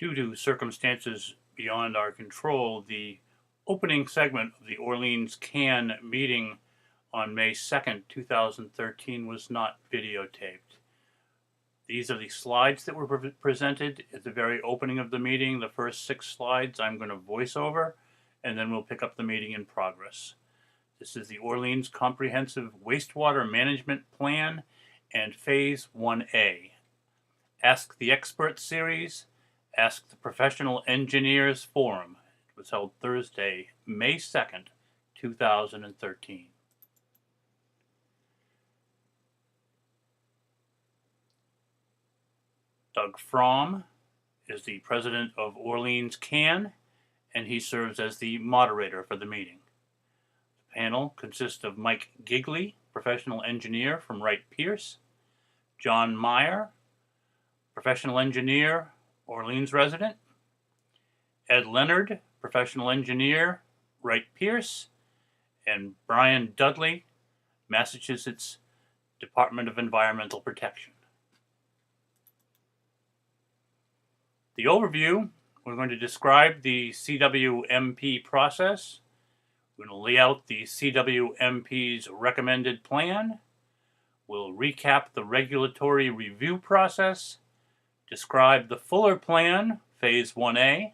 Due to circumstances beyond our control, the opening segment of the Orleans CAN meeting on May 2nd, 2013 was not videotaped. These are the slides that were presented at the very opening of the meeting. The first 6 slides I'm going to voice over, and then we'll pick up the meeting in progress. This is the Orleans Comprehensive Wastewater Management Plan and Phase 1A. Ask the Experts series, Ask the Professional Engineers Forum. It was held Thursday, May 2nd, 2013. Doug Fromm is the president of Orleans CAN, and he serves as the moderator for the meeting. The panel consists of Mike Gigley, professional engineer from Wright Pierce, John Meyer, professional engineer, Orleans resident, Ed Leonard, professional engineer, Wright Pierce, and Brian Dudley, Massachusetts Department of Environmental Protection. The overview, we're going to describe the CWMP process. We're going to lay out the CWMP's recommended plan. We'll recap the regulatory review process, describe the fuller plan, Phase 1A,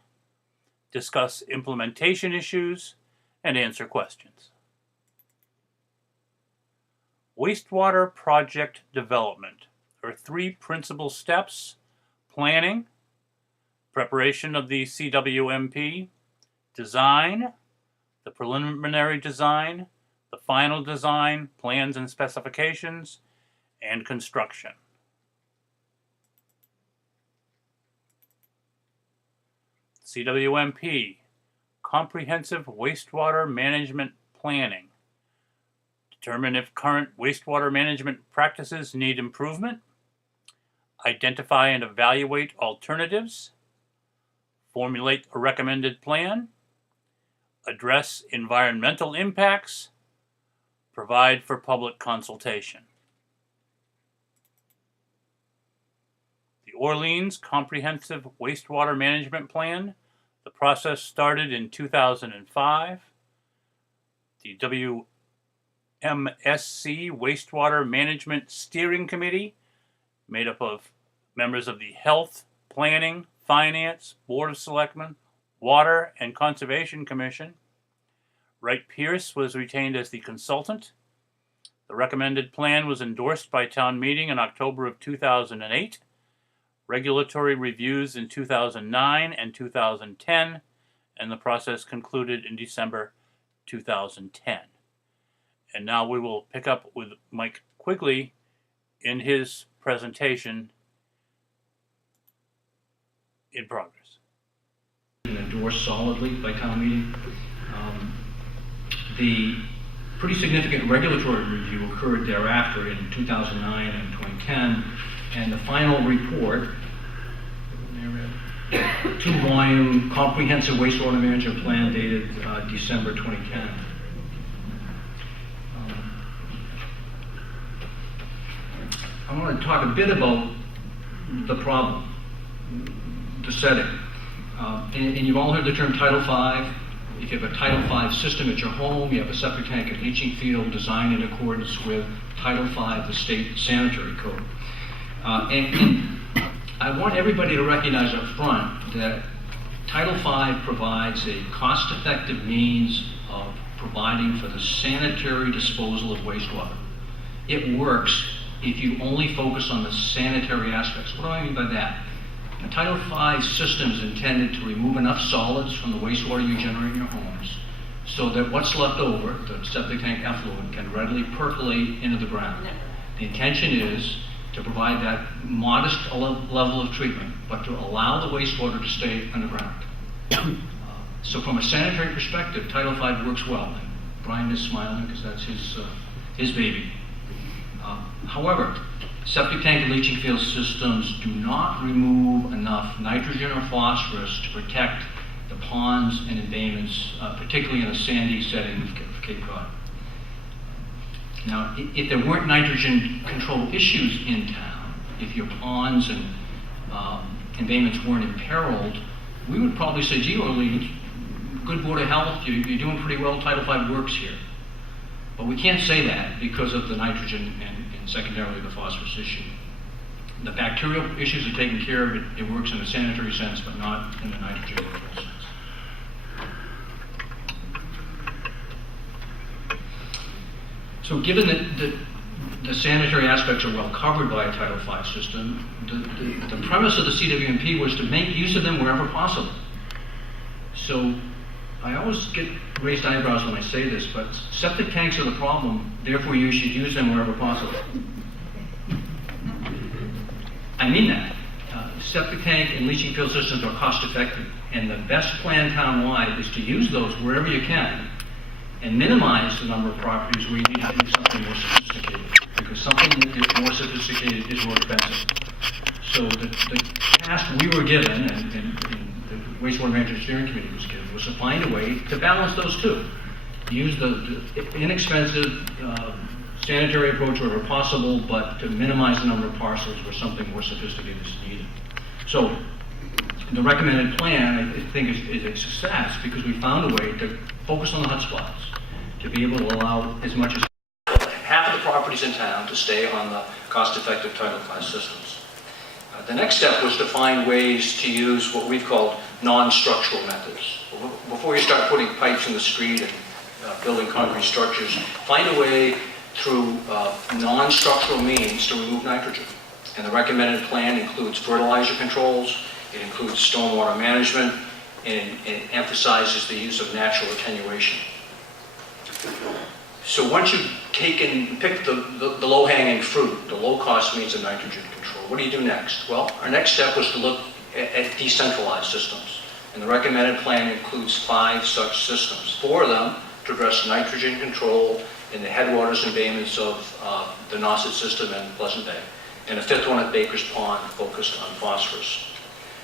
discuss implementation issues, and answer questions. Wastewater project development. There are 3 principal steps: planning, preparation of the CWMP, design, the preliminary design, the final design, plans and specifications, and construction. CWMP, Comprehensive Wastewater Management Planning. Determine if current wastewater management practices need improvement. Identify and evaluate alternatives. Formulate a recommended plan. Address environmental impacts. Provide for public consultation. The Orleans Comprehensive Wastewater Management Plan. The process started in 2005. The WMSC Wastewater Management Steering Committee, made up of members of the Health, Planning, Finance, Board of Selectmen, Water, and Conservation Commission. Wright Pierce was retained as the consultant. The recommended plan was endorsed by town meeting in October of 2008. Regulatory reviews in 2009 and 2010, and the process concluded in December 2010. And now we will pick up with Mike Quigley in his presentation in progress. Endorsed solidly by town meeting. The pretty significant regulatory review occurred thereafter in 2009 and 2010, and the final report, 2-volume Comprehensive Wastewater Management Plan dated December 2010. I want to talk a bit about the problem, the setting. And you've all heard the term Title V. If you have a Title V system at your home, you have a septic tank and leaching field designed in accordance with Title V, the state sanitary code. And I want everybody to recognize up front that Title V provides a cost-effective means of providing for the sanitary disposal of wastewater. It works if you only focus on the sanitary aspects. What do I mean by that? A Title V system is intended to remove enough solids from the wastewater you generate in your homes so that what's left over, the septic tank effluent, can readily percolate into the ground. The intention is to provide that modest level of treatment, but to allow the wastewater to stay underground. So from a sanitary perspective, Title V works well. And Brian is smiling because that's his baby. However, septic tank and leaching field systems do not remove enough nitrogen or phosphorus to protect the ponds and embayments, particularly in a sandy setting of Cape Cod. Now, if there weren't nitrogen control issues in town, if your ponds and embayments weren't imperiled, we would probably say, gee, Orleans, good Board of Health, you're doing pretty well, Title V works here. But we can't say that because of the nitrogen and secondarily the phosphorus issue. The bacterial issues are taken care of. It works in a sanitary sense, but not in the nitrogen control sense. So given that the sanitary aspects are well covered by a Title V system, the premise of the CWMP was to make use of them wherever possible. So I always get raised eyebrows when I say this, but septic tanks are the problem, therefore you should use them wherever possible. I mean that. Septic tank and leaching field systems are cost effective, and the best plan town-wide is to use those wherever you can and minimize the number of properties where you need to do something more sophisticated, because something that is more sophisticated is more expensive. So the task we were given, and the Wastewater Management Steering Committee was given, was to find a way to balance those two. Use the inexpensive sanitary approach wherever possible, but to minimize the number of parcels where something more sophisticated is needed. So the recommended plan, I think, is a success because we found a way to focus on the hot spots, to be able to allow as much as half of the properties in town to stay on the cost-effective Title V systems. The next step was to find ways to use what we've called non-structural methods. Before you start putting pipes in the street and building concrete structures, find a way through non-structural means to remove nitrogen. And the recommended plan includes fertilizer controls, it includes stormwater management, and it emphasizes the use of natural attenuation. So once you've picked the low-hanging fruit, the low-cost means of nitrogen control, what do you do next? Well, our next step was to look at decentralized systems. And the recommended plan includes 5 such systems. 4 of them to address nitrogen control in the headwaters embayments of the Nauset system and Pleasant Bay, and a 5th one at Baker's Pond focused on phosphorus.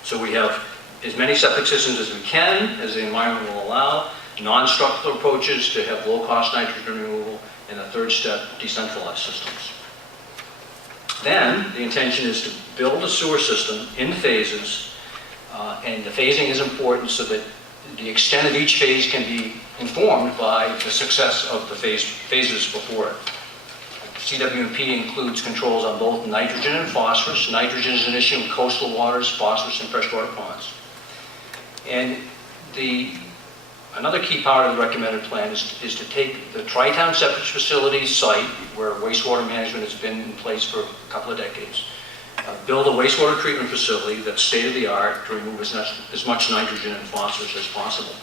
So we have as many septic systems as we can, as the environment will allow, non-structural approaches to have low-cost nitrogen removal, and the 3rd step, decentralized systems. Then the intention is to build a sewer system in phases, and the phasing is important so that the extent of each phase can be informed by the success of the phases before it. CWMP includes controls on both nitrogen and phosphorus. Nitrogen is an issue in coastal waters, phosphorus in freshwater ponds. And another key part of the recommended plan is to take the Tri-Town septic facility site, where wastewater management has been in place for a couple of decades, build a wastewater treatment facility that's state-of-the-art to remove as much nitrogen and phosphorus as possible.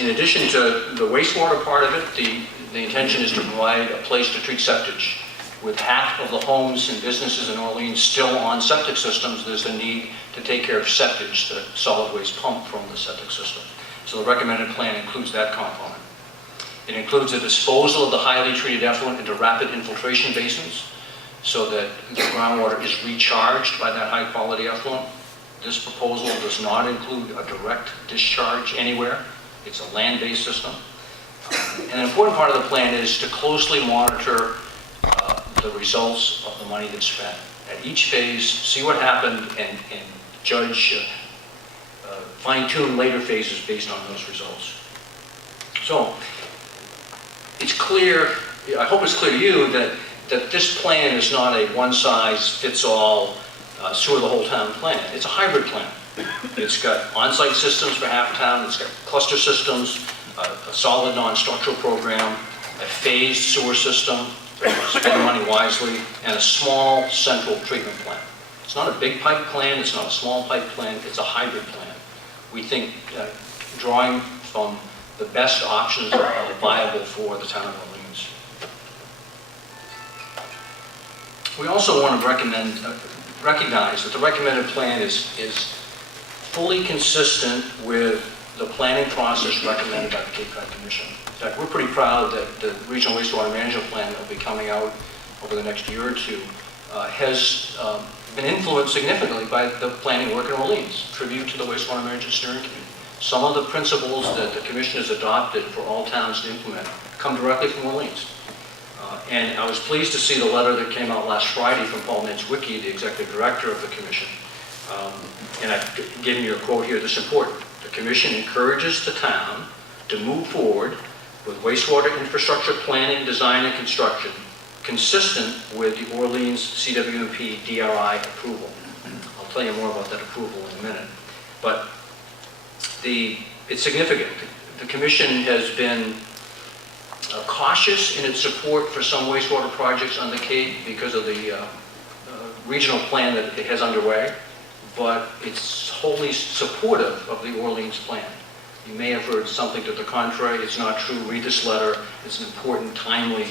In addition to the wastewater part of it, the intention is to provide a place to treat septage. With half of the homes and businesses in Orleans still on septic systems, there's a need to take care of septage, the solid waste pump from the septic system. So the recommended plan includes that component. It includes the disposal of the highly treated effluent into rapid infiltration basins so that the groundwater is recharged by that high quality effluent. This proposal does not include a direct discharge anywhere. It's a land-based system. And an important part of the plan is to closely monitor the results of the money that's spent. At each phase, see what happened and judge, fine-tune later phases based on those results. So, it's clear, I hope it's clear to you that this plan is not a one-size-fits-all sewer the whole town plan. It's a hybrid plan. It's got on-site systems for half town, it's got cluster systems, a solid non-structural program, a phased sewer system, spend money wisely, and a small central treatment plant. It's not a big pipe plan, it's not a small pipe plan, it's a hybrid plan. We think drawing from the best options are viable for the town of Orleans. We also want to recognize that the recommended plan is fully consistent with the planning process recommended by the Cape Cod Commission. In fact, we're pretty proud that the Regional Wastewater Management Plan that will be coming out over the next year or two has been influenced significantly by the planning work in Orleans, tribute to the Wastewater Management Steering Committee. Some of the principles that the Commission has adopted for all towns to implement come directly from Orleans. And I was pleased to see the letter that came out last Friday from Paul Manswicki, the executive director of the commission. And I've given you a quote here that's important. The commission encourages the town to move forward with wastewater infrastructure planning, design, and construction consistent with the Orleans CWMP DRI approval. I'll tell you more about that approval in a minute. But it's significant. The commission has been cautious in its support for some wastewater projects on the Cape because of the regional plan that it has underway, but it's wholly supportive of the Orleans plan. You may have heard something to the contrary. It's not true. Read this letter. It's an important, timely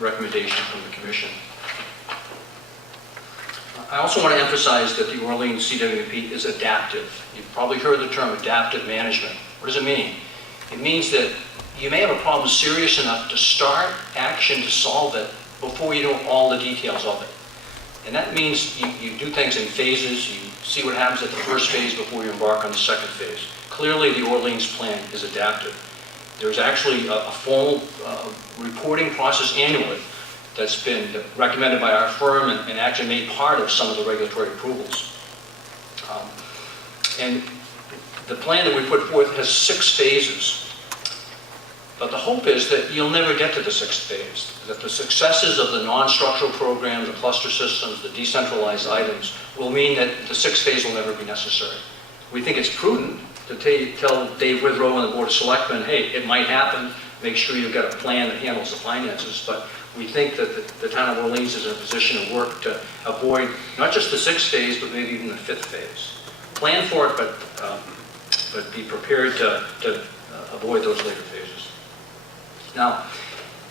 recommendation from the commission. I also want to emphasize that the Orleans CWMP is adaptive. You've probably heard the term adaptive management. What does it mean? It means that you may have a problem serious enough to start action to solve it before you know all the details of it. And that means you do things in phases. You see what happens at the first phase before you embark on the second phase. Clearly, the Orleans plan is adaptive. There's actually a formal reporting process annually that's been recommended by our firm and actually made part of some of the regulatory approvals. And the plan that we put forth has 6 phases. But the hope is that you'll never get to the 6th phase, that the successes of the non-structural programs, the cluster systems, the decentralized items will mean that the 6th phase will never be necessary. We think it's prudent to tell Dave Withrow and the Board of Selectmen, hey, it might happen, make sure you've got a plan that handles the finances, but we think that the town of Orleans is in a position to work to avoid not just the 6th phase, but maybe even the 5th phase. Plan for it, but be prepared to avoid those later phases. Now,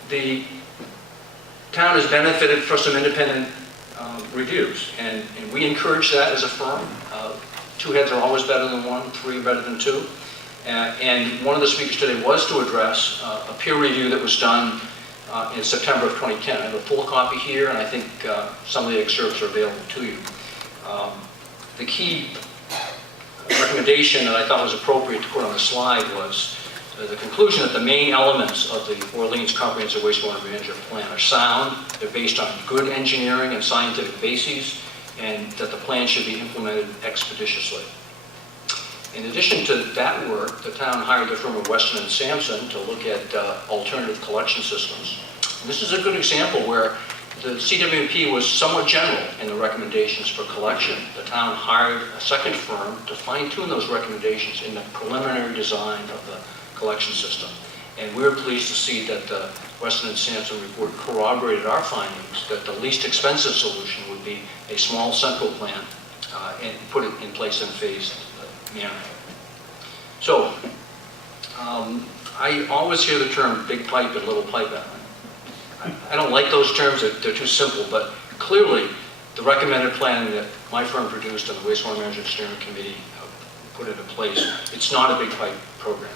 the town has benefited from some independent reviews, and we encourage that as a firm. 2 heads are always better than 1, 3 better than 2. And one of the speakers today was to address a peer review that was done in September of 2010. I have a full copy here, and I think some of the excerpts are available to you. The key recommendation that I thought was appropriate to put on the slide was the conclusion that the main elements of the Orleans Comprehensive Wastewater Management Plan are sound, they're based on good engineering and scientific bases, and that the plan should be implemented expeditiously. In addition to that work, the town hired the firm of Weston & Sampson to look at alternative collection systems. And this is a good example where the CWMP was somewhat general in the recommendations for collection. The town hired a second firm to fine-tune those recommendations in the preliminary design of the collection system. And we're pleased to see that the Weston & Sampson report corroborated our findings that the least expensive solution would be a small central plant and put it in place in phased manner. So, I always hear the term big pipe and little pipe. I don't like those terms, they're too simple, but clearly the recommended plan that my firm produced and the Wastewater Management Steering Committee put into place, it's not a big pipe program.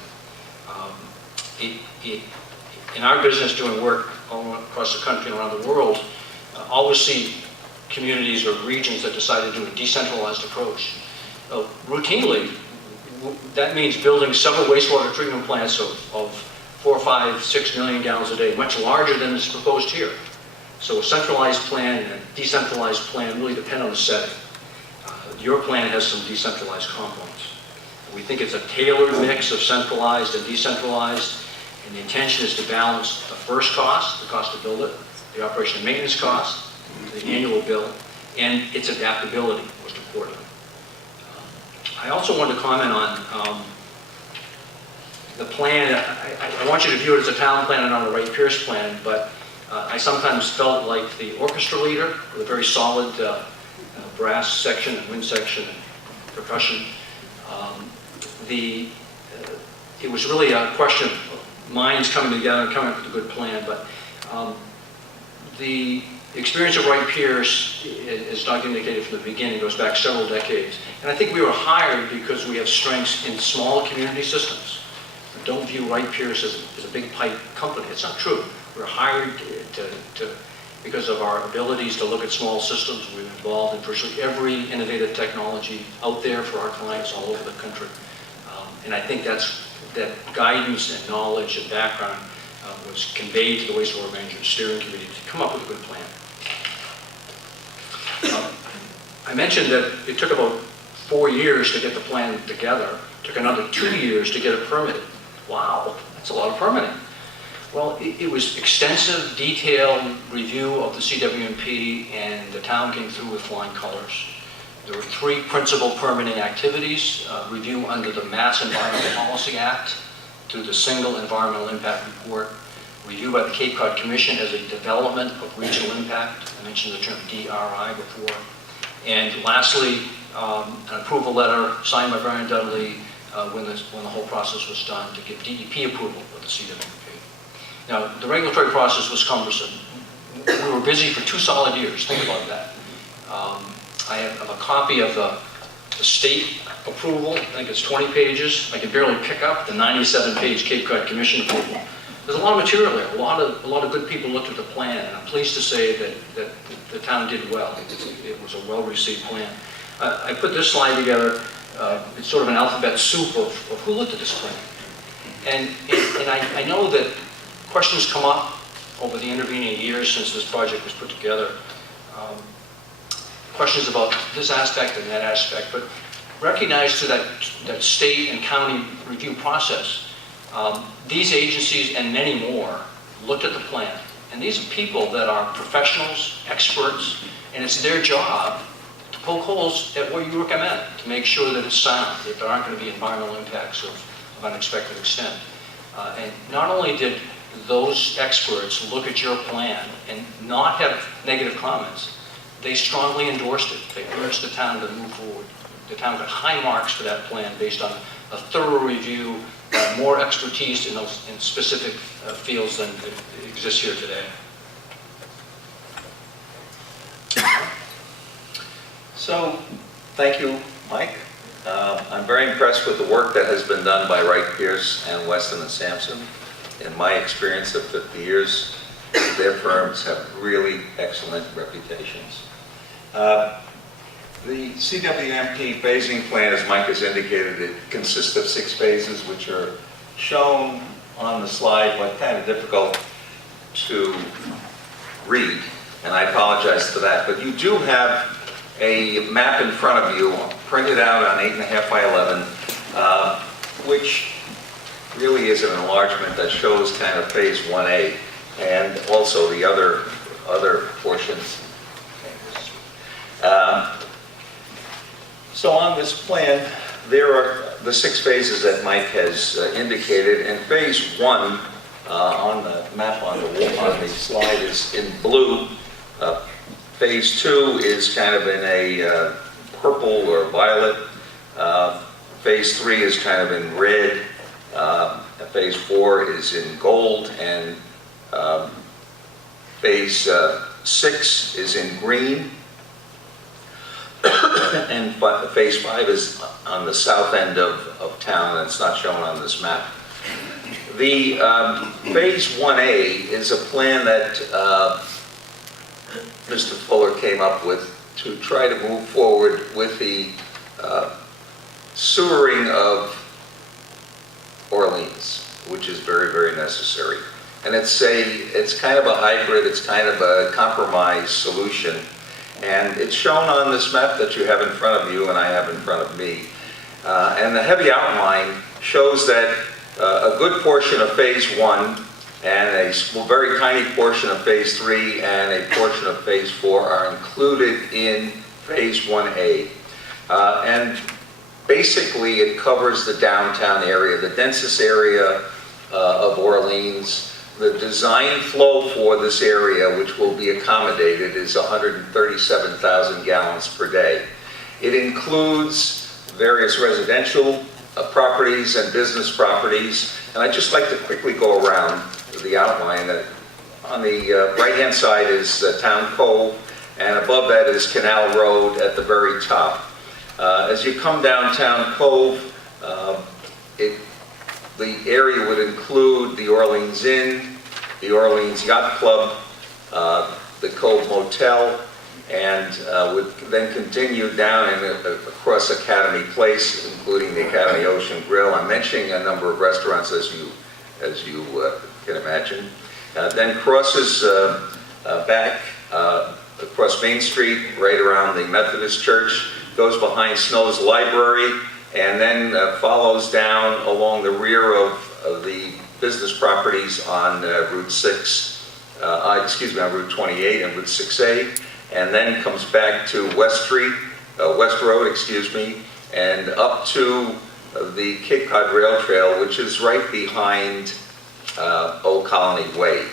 In our business doing work all across the country and around the world, always see communities or regions that decide to do a decentralized approach. Routinely, that means building several wastewater treatment plants of 4, 5, 6 million gallons a day, much larger than is proposed here. So a centralized plan and a decentralized plan really depend on the setting. Your plan has some decentralized components. We think it's a tailored mix of centralized and decentralized, and the intention is to balance the first cost, the cost to build it, the operation and maintenance cost, the annual bill, and its adaptability, most importantly. I also want to comment on the plan. I want you to view it as a town plan and not a Wright Pierce plan, but I sometimes felt like the orchestra leader with a very solid brass section and wind section and percussion. It was really a question of minds coming together and coming up with a good plan, but the experience of Wright Pierce, as Doug indicated from the beginning, goes back several decades. And I think we were hired because we have strengths in small community systems. Don't view Wright Pierce as a big pipe company. It's not true. We're hired because of our abilities to look at small systems. We're involved in virtually every innovative technology out there for our clients all over the country. And I think that guidance and knowledge and background was conveyed to the wastewater management steering committee to come up with a good plan. I mentioned that it took about 4 years to get the plan together. It took another 2 years to get it permitted. Wow, that's a lot of permitting. Well, it was extensive, detailed review of the CWMP, and the town came through with flying colors. There were 3 principal permitting activities: review under the Mass Environmental Policy Act through the Single Environmental Impact Report, review by the Cape Cod Commission as a development of regional impact. I mentioned the term DRI before. And lastly, an approval letter signed by Brian Dudley when the whole process was done to give DEP approval of the CWMP. Now, the regulatory process was cumbersome. We were busy for 2 solid years. Think about that. I have a copy of the state approval. I think it's 20 pages. I can barely pick up the 97-page Cape Cod Commission approval. There's a lot of material there. A lot of good people looked at the plan, and I'm pleased to say that the town did well. It was a well-received plan. I put this slide together. It's sort of an alphabet soup of who looked at this plan. And I know that questions come up over the intervening years since this project was put together. Questions about this aspect and that aspect, but recognize through that state and county review process, these agencies and many more looked at the plan. And these are people that are professionals, experts, and it's their job to poke holes at what you recommend to make sure that it's sound, that there aren't going to be environmental impacts of unexpected extent. And not only did those experts look at your plan and not have negative comments, they strongly endorsed it. They urged the town to move forward. The town got high marks for that plan based on a thorough review, more expertise in specific fields than exists here today. So, thank you, Mike. I'm very impressed with the work that has been done by Wright, Pierce, and Weston and Sampson. In my experience of 50 years, their firms have really excellent reputations. The CWMP phasing plan, as Mike has indicated, it consists of 6 phases, which are shown on the slide, but kind of difficult to read, and I apologize for that. But you do have a map in front of you, printed out on 8.5 by 11, which really is an enlargement that shows kind of phase 1A, and also the other portions. So on this plan, there are the 6 phases that Mike has indicated, and phase 1 on the map on the slide is in blue. Phase 2 is kind of in a purple or violet. Phase 3 is kind of in red. Phase 4 is in gold, and phase 6 is in green. And phase 5 is on the south end of town, and it's not shown on this map. The phase 1A is a plan that Mr. Fuller came up with to try to move forward with the sewering of Orleans, which is very, very necessary. And it's kind of a hybrid, it's kind of a compromise solution. And it's shown on this map that you have in front of you and I have in front of me. And the heavy outline shows that a good portion of phase 1 and a very tiny portion of phase 3 and a portion of phase 4 are included in phase 1A. And basically it covers the downtown area, the densest area of Orleans. The design flow for this area, which will be accommodated, is 137,000 gallons per day. It includes various residential properties and business properties. And I'd just like to quickly go around the outline. On the right-hand side is Town Cove, and above that is Canal Road at the very top. As you come down Town Cove, the area would include the Orleans Inn, the Orleans Yacht Club, the Cove Motel, and would then continue down and across Academy Place, including the Academy Ocean Grill. I'm mentioning a number of restaurants as you can imagine. Then crosses back across Main Street, right around the Methodist Church, goes behind Snow's Library, and then follows down along the rear of the business properties on Route 6, on Route 28 and Route 6A, and then comes back to West Road, and up to the Cape Cod Rail Trail, which is right behind Old Colony Way.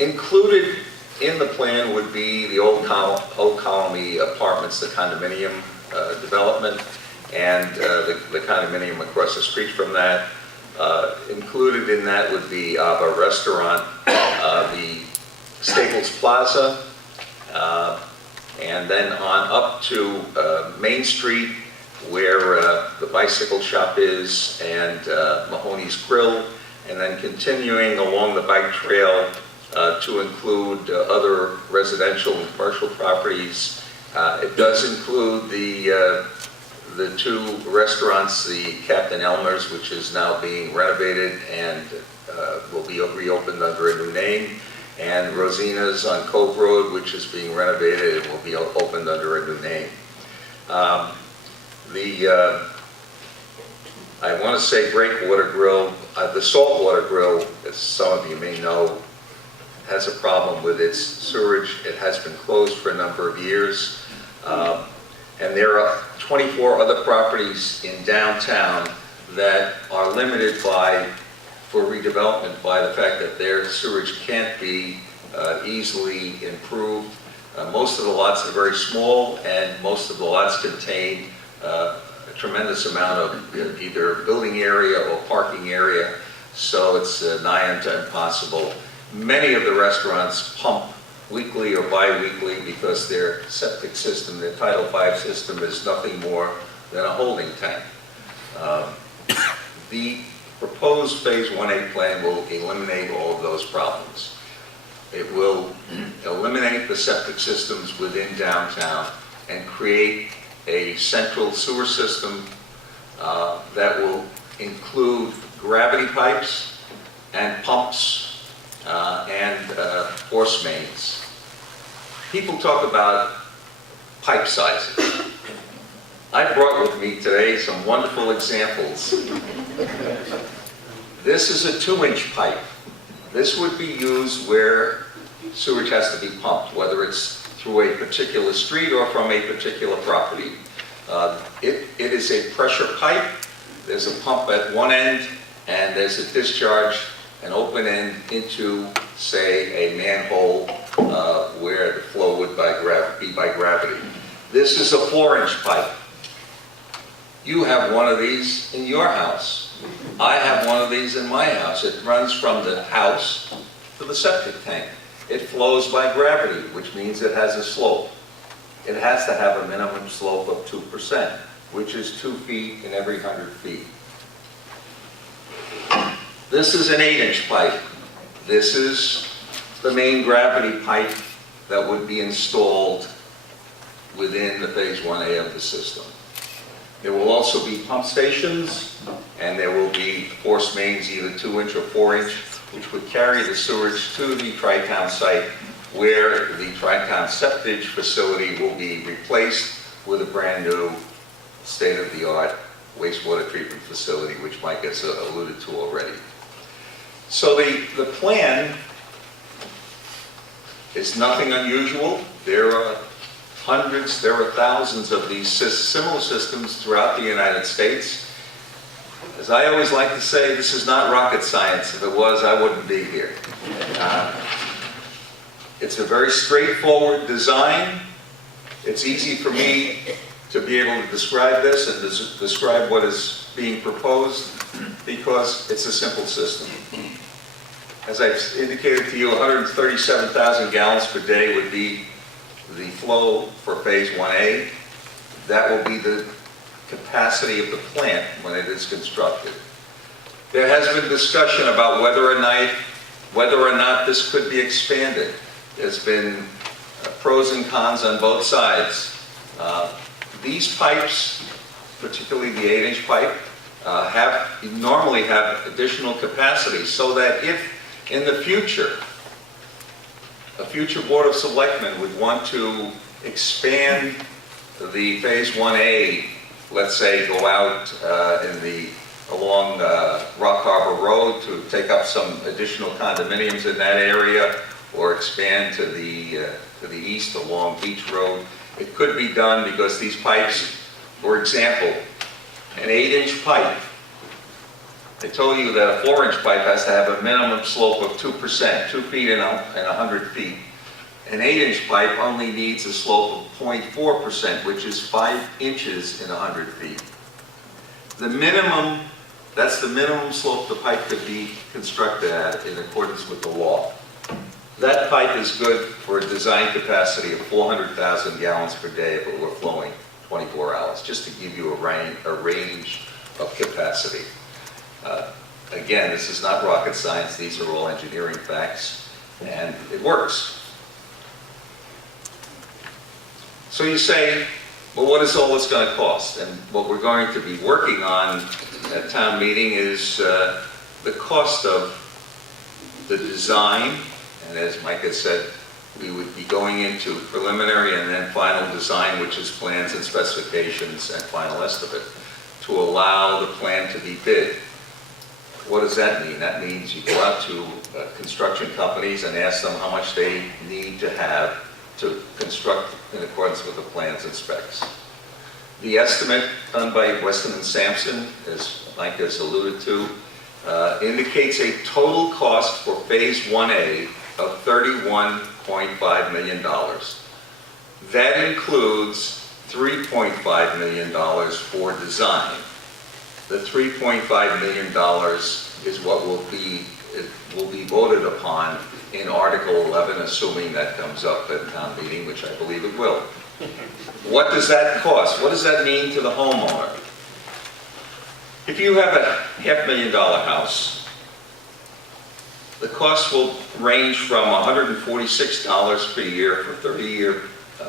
Included in the plan would be the Old Colony Apartments, the condominium development, and the condominium across the street from that. Included in that would be Abba Restaurant, the Staples Plaza, and then on up to Main Street, where the bicycle shop is, and Mahoney's Grill, and then continuing along the bike trail to include other residential and commercial properties. It does include the two restaurants, the Captain Elmer's, which is now being renovated and will be reopened under a new name, and Rosina's on Cove Road, which is being renovated and will be opened under a new name. I want to say Breakwater Grill, the Saltwater Grill, as some of you may know, has a problem with its sewage. It has been closed for a number of years. And there are 24 other properties in downtown that are limited for redevelopment by the fact that their sewage can't be easily improved. Most of the lots are very small, and most of the lots contain a tremendous amount of either building area or parking area, so it's nigh unto impossible. Many of the restaurants pump weekly or bi-weekly because their septic system, their Title V system, is nothing more than a holding tank. The proposed Phase 1A plan will eliminate all of those problems. It will eliminate the septic systems within downtown and create a central sewer system that will include gravity pipes and pumps and force mains. People talk about pipe sizes. I brought with me today some wonderful examples. This is a 2-inch pipe. This would be used where sewage has to be pumped, whether it's through a particular street or from a particular property. It is a pressure pipe. There's a pump at one end, and there's a discharge, an open end into, say, a manhole where the flow would be by gravity. This is a 4-inch pipe. You have one of these in your house. I have one of these in my house. It runs from the house to the septic tank. It flows by gravity, which means it has a slope. It has to have a minimum slope of 2%, which is 2 feet in every 100 feet. This is an 8-inch pipe. This is the main gravity pipe that would be installed within the Phase 1A of the system. There will also be pump stations, and there will be force mains, either 2-inch or 4-inch, which would carry the sewage to the Tri-Town site, where the Tri-Town septic facility will be replaced with a brand new state-of-the-art wastewater treatment facility, which Mike has alluded to already. So the plan is nothing unusual. There are hundreds, there are thousands of these similar systems throughout the United States. As I always like to say, this is not rocket science. If it was, I wouldn't be here. It's a very straightforward design. It's easy for me to be able to describe this and describe what is being proposed because it's a simple system. As I've indicated to you, 137,000 gallons per day would be the flow for Phase 1A. That will be the capacity of the plant when it is constructed. There has been discussion about whether or not this could be expanded. There's been pros and cons on both sides. These pipes, particularly the 8-inch pipe, normally have additional capacity, so that if in the future, a future Board of Selectmen would want to expand the Phase 1A, let's say go out along Rock Harbor Road to take up some additional condominiums in that area, or expand to the east along Beach Road, it could be done because these pipes, for example, an 8-inch pipe, I told you that a 4-inch pipe has to have a minimum slope of 2%, 2 feet and 100 feet. An 8-inch pipe only needs a slope of 0.4%, which is 5 inches in 100 feet. That's the minimum slope the pipe could be constructed at in accordance with the law. That pipe is good for a design capacity of 400,000 gallons per day if it were flowing 24 hours, just to give you a range of capacity. Again, this is not rocket science, these are all engineering facts, and it works. So you say, well, what is all this going to cost? And what we're going to be working on at town meeting is the cost of the design, and as Mike has said, we would be going into preliminary and then final design, which is plans and specifications and final estimate, to allow the plan to be bid. What does that mean? That means you go out to construction companies and ask them how much they need to have to construct in accordance with the plans and specs. The estimate done by Weston and Sampson, as Mike has alluded to, indicates a total cost for Phase 1A of $31.5 million. That includes $3.5 million for design. The $3.5 million is what will be voted upon in Article 11, assuming that comes up at town meeting, which I believe it will. What does that cost? What does that mean to the homeowner? If you have a $500,000 house, the cost will range from $146 per year for 30-year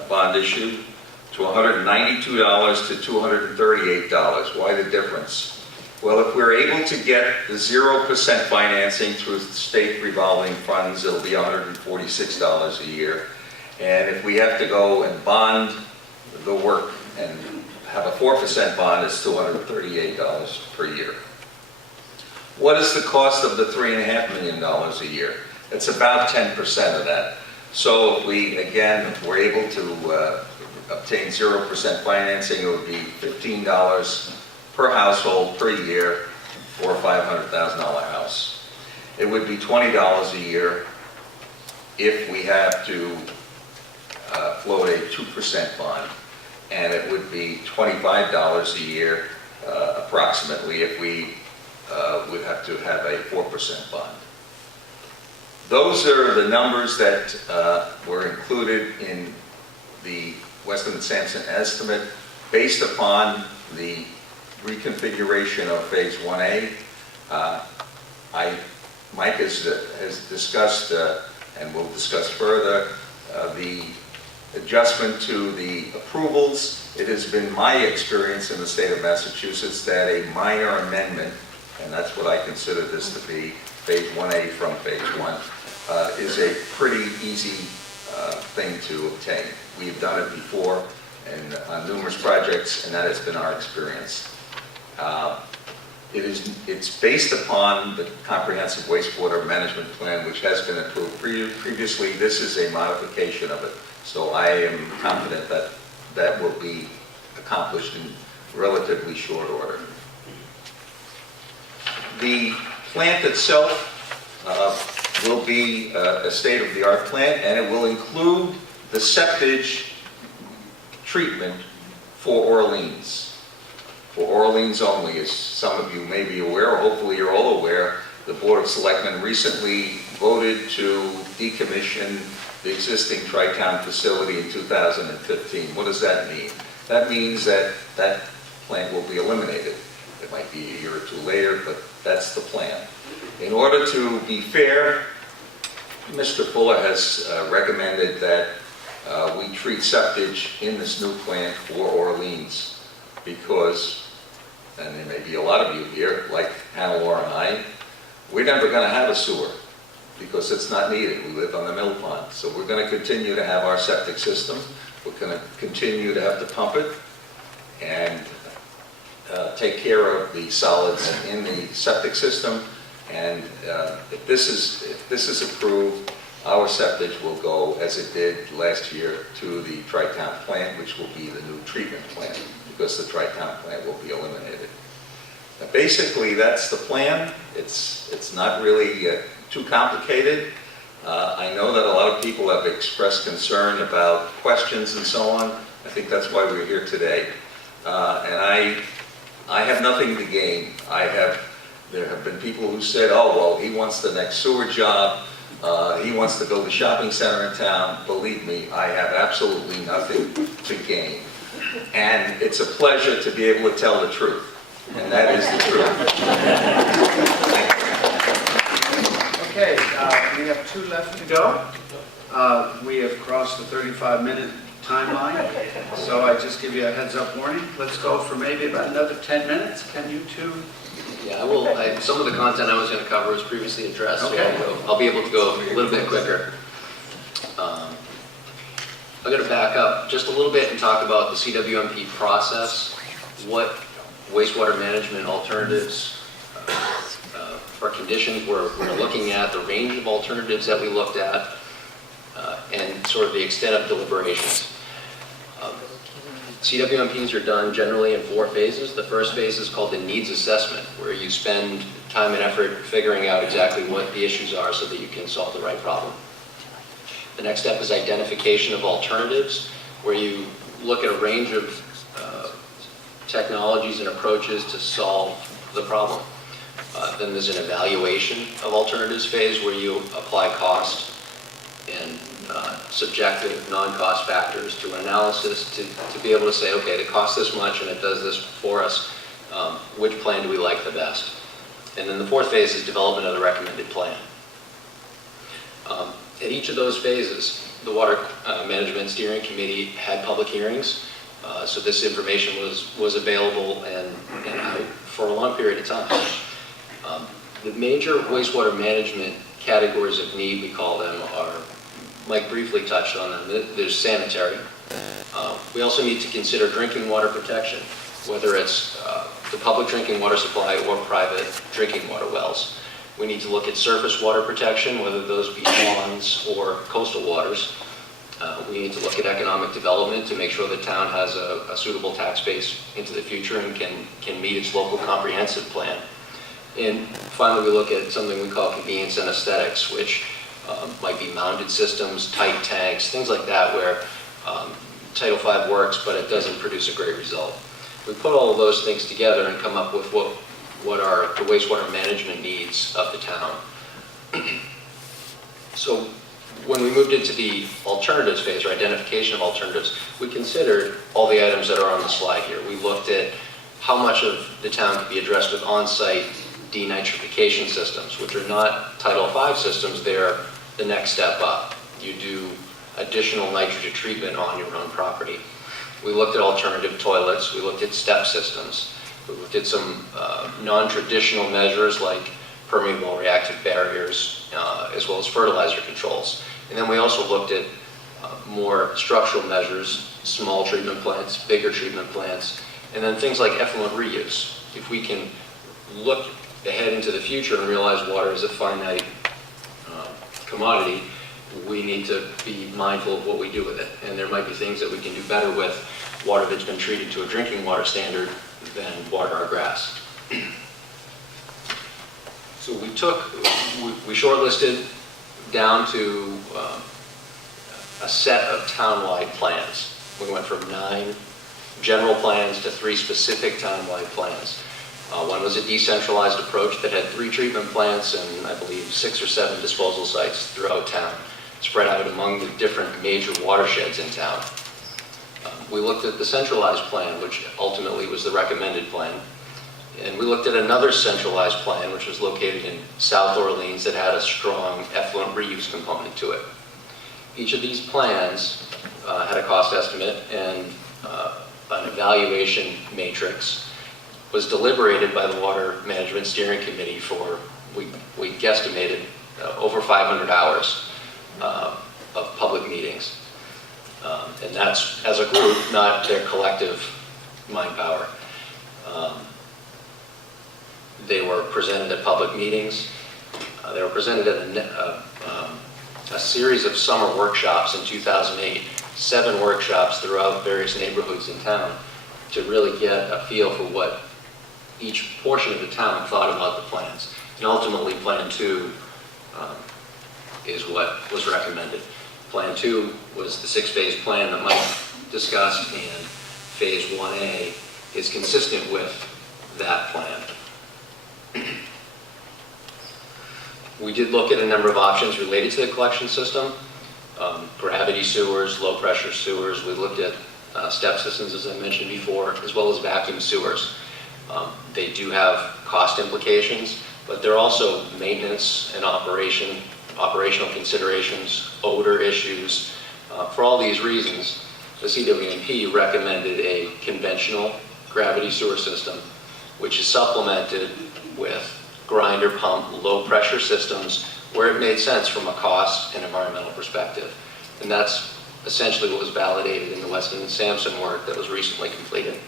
bond issue to $192 to $238. Why the difference? Well, if we're able to get the 0% financing through state revolving funds, it'll be $146 a year. And if we have to go and bond the work and have a 4% bond, it's $238 per year. What is the cost of the $3.5 million a year? It's about 10% of that. So if we, again, if we're able to obtain 0% financing, it would be $15 per household per year for a $500,000 house. It would be $20 a year if we have to float a 2% bond, and it would be $25 a year approximately if we would have to have a 4% bond. Those are the numbers that were included in the Weston and Sampson estimate based upon the reconfiguration of Phase 1A. Mike has discussed, and will discuss further, the adjustment to the approvals. It has been my experience in the state of Massachusetts that a minor amendment, and that's what I consider this to be, Phase 1A from Phase 1, is a pretty easy thing to obtain. We've done it before and on numerous projects, and that has been our experience. It's based upon the Comprehensive Wastewater Management Plan, which has been approved previously. This is a modification of it. So I am confident that that will be accomplished in relatively short order. The plant itself will be a state-of-the-art plant, and it will include the septage treatment for Orleans. For Orleans only, as some of you may be aware, or hopefully you're all aware, the Board of Selectmen recently voted to decommission the existing Tri-Town facility in 2015. What does that mean? That means that that plant will be eliminated. It might be a year or two later, but that's the plan. In order to be fair, Mr. Fuller has recommended that we treat septage in this new plant for Orleans, because and there may be a lot of you here, like Hannelore and I, we're never going to have a sewer because it's not needed. We live on the mill pond. So we're going to continue to have our septic system. We're going to continue to have to pump it and take care of the solids in the septic system. And if this is approved, our septic will go, as it did last year, to the Tri-Town plant, which will be the new treatment plant, because the Tri-Town plant will be eliminated. Now, basically, that's the plan. It's not really too complicated. I know that a lot of people have expressed concern about questions and so on. I think that's why we're here today. And I have nothing to gain. There have been people who said, oh, well, he wants the next sewer job. He wants to build a shopping center in town. Believe me, I have absolutely nothing to gain. And it's a pleasure to be able to tell the truth. And that is the truth. Okay, we have 2 left to go. We have crossed the 35-minute timeline, so I just give you a heads-up warning. Let's go for maybe about another 10 minutes. Can you two? Yeah, some of the content I was going to cover was previously addressed, Okay. so I'll be able to go a little bit quicker. I'm going to back up just a little bit and talk about the CWMP process, what wastewater management alternatives or conditions we're looking at, the range of alternatives that we looked at, and sort of the extent of deliberations. CWMPs are done generally in 4 phases. The first phase is called the needs assessment, where you spend time and effort figuring out exactly what the issues are so that you can solve the right problem. The next step is identification of alternatives, where you look at a range of technologies and approaches to solve the problem. Then there's an evaluation of alternatives phase, where you apply cost and subjective non-cost factors to an analysis to be able to say, okay, it costs this much and it does this for us. Which plan do we like the best? And then the 4th phase is development of the recommended plan. At each of those phases, the Water Management Steering Committee had public hearings, so this information was available and out for a long period of time. The major wastewater management categories of need, we call them, are, Mike briefly touched on them. There's sanitary. We also need to consider drinking water protection, whether it's the public drinking water supply or private drinking water wells. We need to look at surface water protection, whether those be ponds or coastal waters. We need to look at economic development to make sure the town has a suitable tax base into the future and can meet its local comprehensive plan. And finally, we look at something we call convenience and aesthetics, which might be mounted systems, tight tanks, things like that, where Title V works, but it doesn't produce a great result. We put all of those things together and come up with what are the wastewater management needs of the town. So when we moved into the alternatives phase, or identification of alternatives, we considered all the items that are on the slide here. We looked at how much of the town could be addressed with on-site denitrification systems, which are not Title V systems. They're the next step up. You do additional nitrogen treatment on your own property. We looked at alternative toilets. We looked at step systems. We looked at some non-traditional measures like permeable reactive barriers, as well as fertilizer controls. And then we also looked at more structural measures, small treatment plants, bigger treatment plants, and then things like effluent reuse. If we can look ahead into the future and realize water is a finite commodity, we need to be mindful of what we do with it. And there might be things that we can do better with water that's been treated to a drinking water standard than water our grass. So we shortlisted down to a set of town-wide plans. We went from 9 general plans to 3 specific town-wide plans. One was a decentralized approach that had 3 treatment plants and I believe 6 or 7 disposal sites throughout town, spread out among the different major watersheds in town. We looked at the centralized plan, which ultimately was the recommended plan. And we looked at another centralized plan, which was located in South Orleans, that had a strong effluent reuse component to it. Each of these plans had a cost estimate and an evaluation matrix, was deliberated by the Water Management Steering Committee for, we guesstimated, over 500 hours of public meetings. And that's as a group, not their collective mind power. They were presented at public meetings. They were presented at a series of summer workshops in 2008, 7 workshops throughout various neighborhoods in town to really get a feel for what each portion of the town thought about the plans. And ultimately, Plan 2 is what was recommended. Plan 2 was the 6-phase plan that Mike discussed, and Phase 1A is consistent with that plan. We did look at a number of options related to the collection system, gravity sewers, low pressure sewers. We looked at step systems, as I mentioned before, as well as vacuum sewers. They do have cost implications, but they're also maintenance and operational considerations, odor issues. For all these reasons, the CWMP recommended a conventional gravity sewer system, which is supplemented with grinder pump low pressure systems where it made sense from a cost and environmental perspective. And that's essentially what was validated in the Weston and Sampson work that was recently completed.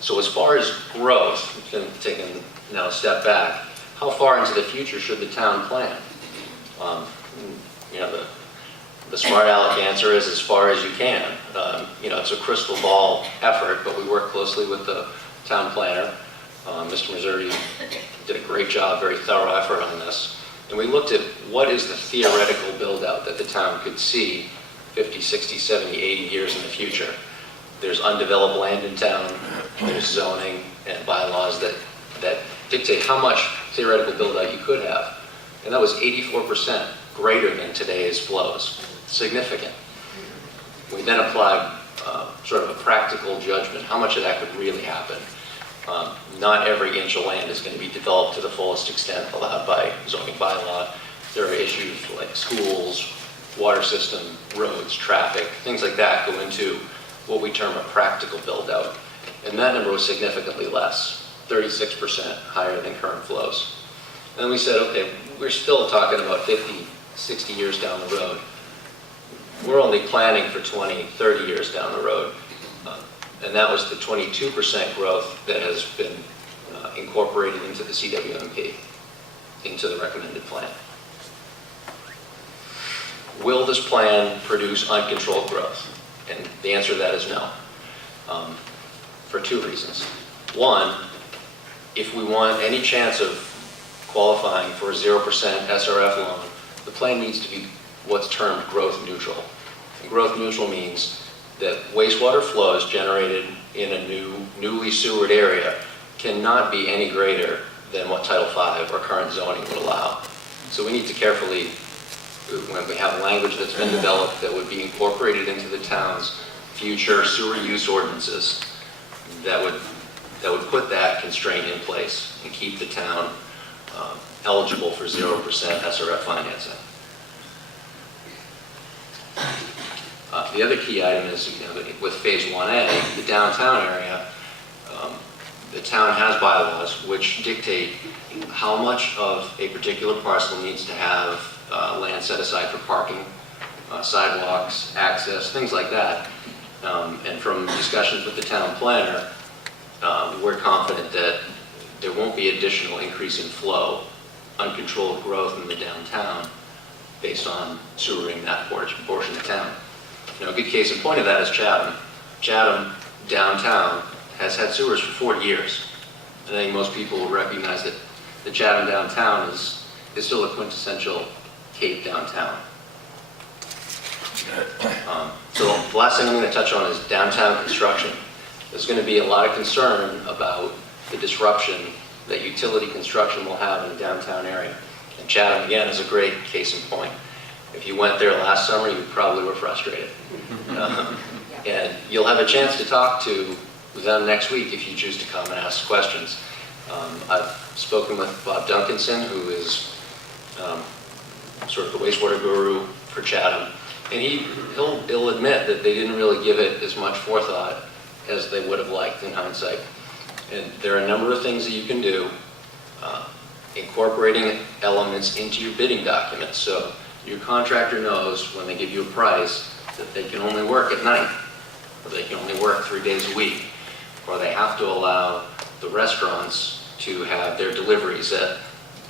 So as far as growth, taking now a step back, how far into the future should the town plan? You know, the smart aleck answer is as far as you can. You know, it's a crystal ball effort, but we work closely with the town planner. Mr. Missouri did a great job, very thorough effort on this. And we looked at what is the theoretical build out that the town could see 50, 60, 70, 80 years in the future. There's undeveloped land in town, there's zoning and bylaws that dictate how much theoretical build out you could have. And that was 84% greater than today's flows. Significant. We then applied sort of a practical judgment, how much of that could really happen. Not every inch of land is going to be developed to the fullest extent allowed by zoning bylaw. There are issues like schools, water system, roads, traffic, things like that go into what we term a practical build out. And that number was significantly less, 36% higher than current flows. And then we said, okay, we're still talking about 50, 60 years down the road. We're only planning for 20, 30 years down the road. And that was the 22% growth that has been incorporated into the CWMP, into the recommended plan. Will this plan produce uncontrolled growth? And the answer to that is no, for 2 reasons. One, if we want any chance of qualifying for a 0% SRF loan, the plan needs to be what's termed growth neutral. And growth neutral means that wastewater flows generated in a newly sewered area cannot be any greater than what Title V or current zoning would allow. So we need to carefully, when we have language that's been developed that would be incorporated into the town's future sewer use ordinances, that would put that constraint in place and keep the town eligible for 0% SRF financing. The other key item is, you know, with Phase 1A, the downtown area, the town has bylaws which dictate how much of a particular parcel needs to have land set aside for parking, sidewalks, access, things like that. And from discussions with the town planner, we're confident that there won't be additional increase in flow, uncontrolled growth in the downtown based on sewering that portion of town. You know, a good case in point of that is Chatham. Chatham downtown has had sewers for 40 years. I think most people will recognize that the Chatham downtown is still a quintessential Cape downtown. So the last thing I'm going to touch on is downtown construction. There's going to be a lot of concern about the disruption that utility construction will have in the downtown area. And Chatham, again, is a great case in point. If you went there last summer, you probably were frustrated. And you'll have a chance to talk to them next week if you choose to come and ask questions. I've spoken with Bob Duncanson, who is sort of the wastewater guru for Chatham, and he'll admit that they didn't really give it as much forethought as they would have liked in hindsight. And there are a number of things that you can do, incorporating elements into your bidding documents. So your contractor knows when they give you a price that they can only work at night, or they can only work 3 days a week, or they have to allow the restaurants to have their deliveries at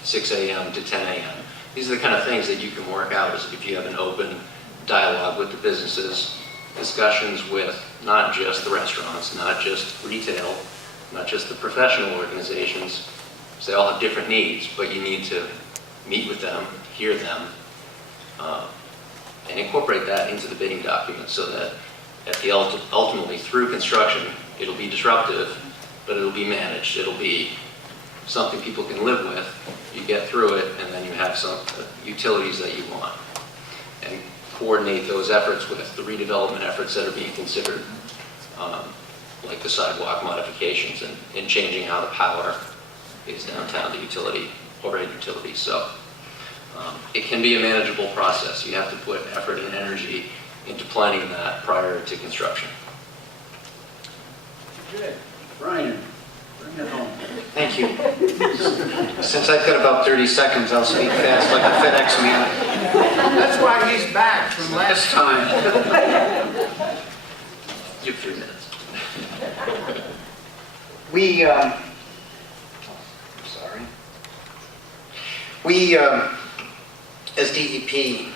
6 a.m. to 10 a.m. These are the kind of things that you can work out as if you have an open dialogue with the businesses, discussions with not just the restaurants, not just retail, not just the professional organizations. So they all have different needs, but you need to meet with them, hear them, and incorporate that into the bidding document so that ultimately through construction, it'll be disruptive, but it'll be managed. It'll be something people can live with. You get through it, and then you have some utilities that you want. And coordinate those efforts with the redevelopment efforts that are being considered, like the sidewalk modifications and changing how the power is downtown, the utility, overhead utilities. So it can be a manageable process. You have to put effort and energy into planning that prior to construction. Good. Brian, bring it home. Thank you. Since I've got about 30 seconds, I'll speak fast like a FedEx man. That's why he's back from last time. You have 3 minutes. We, as DEP,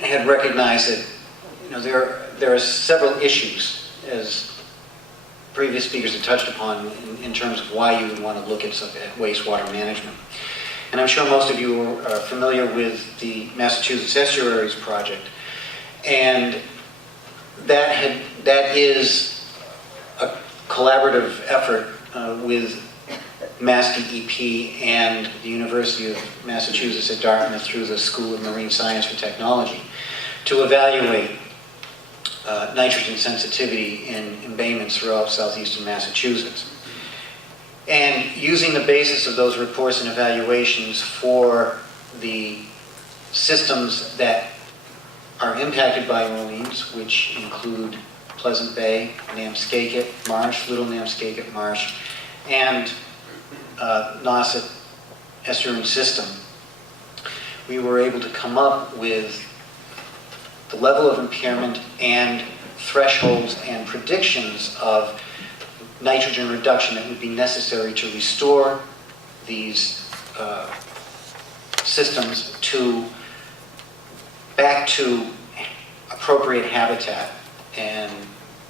had recognized that, there are several issues, as previous speakers have touched upon, in terms of why you would want to look at wastewater management. And I'm sure most of you are familiar with the Massachusetts Estuaries Project, and that is a collaborative effort with Mass DEP and the University of Massachusetts at Dartmouth through the School of Marine Science and Technology to evaluate nitrogen sensitivity in embayments throughout southeastern Massachusetts. And using the basis of those reports and evaluations for the systems that are impacted by Orleans, which include Pleasant Bay, Namskaket Marsh, Little Namskaket Marsh, and Nauset estuarine system, we were able to come up with the level of impairment and thresholds and predictions of nitrogen reduction that would be necessary to restore these systems back to appropriate habitat, and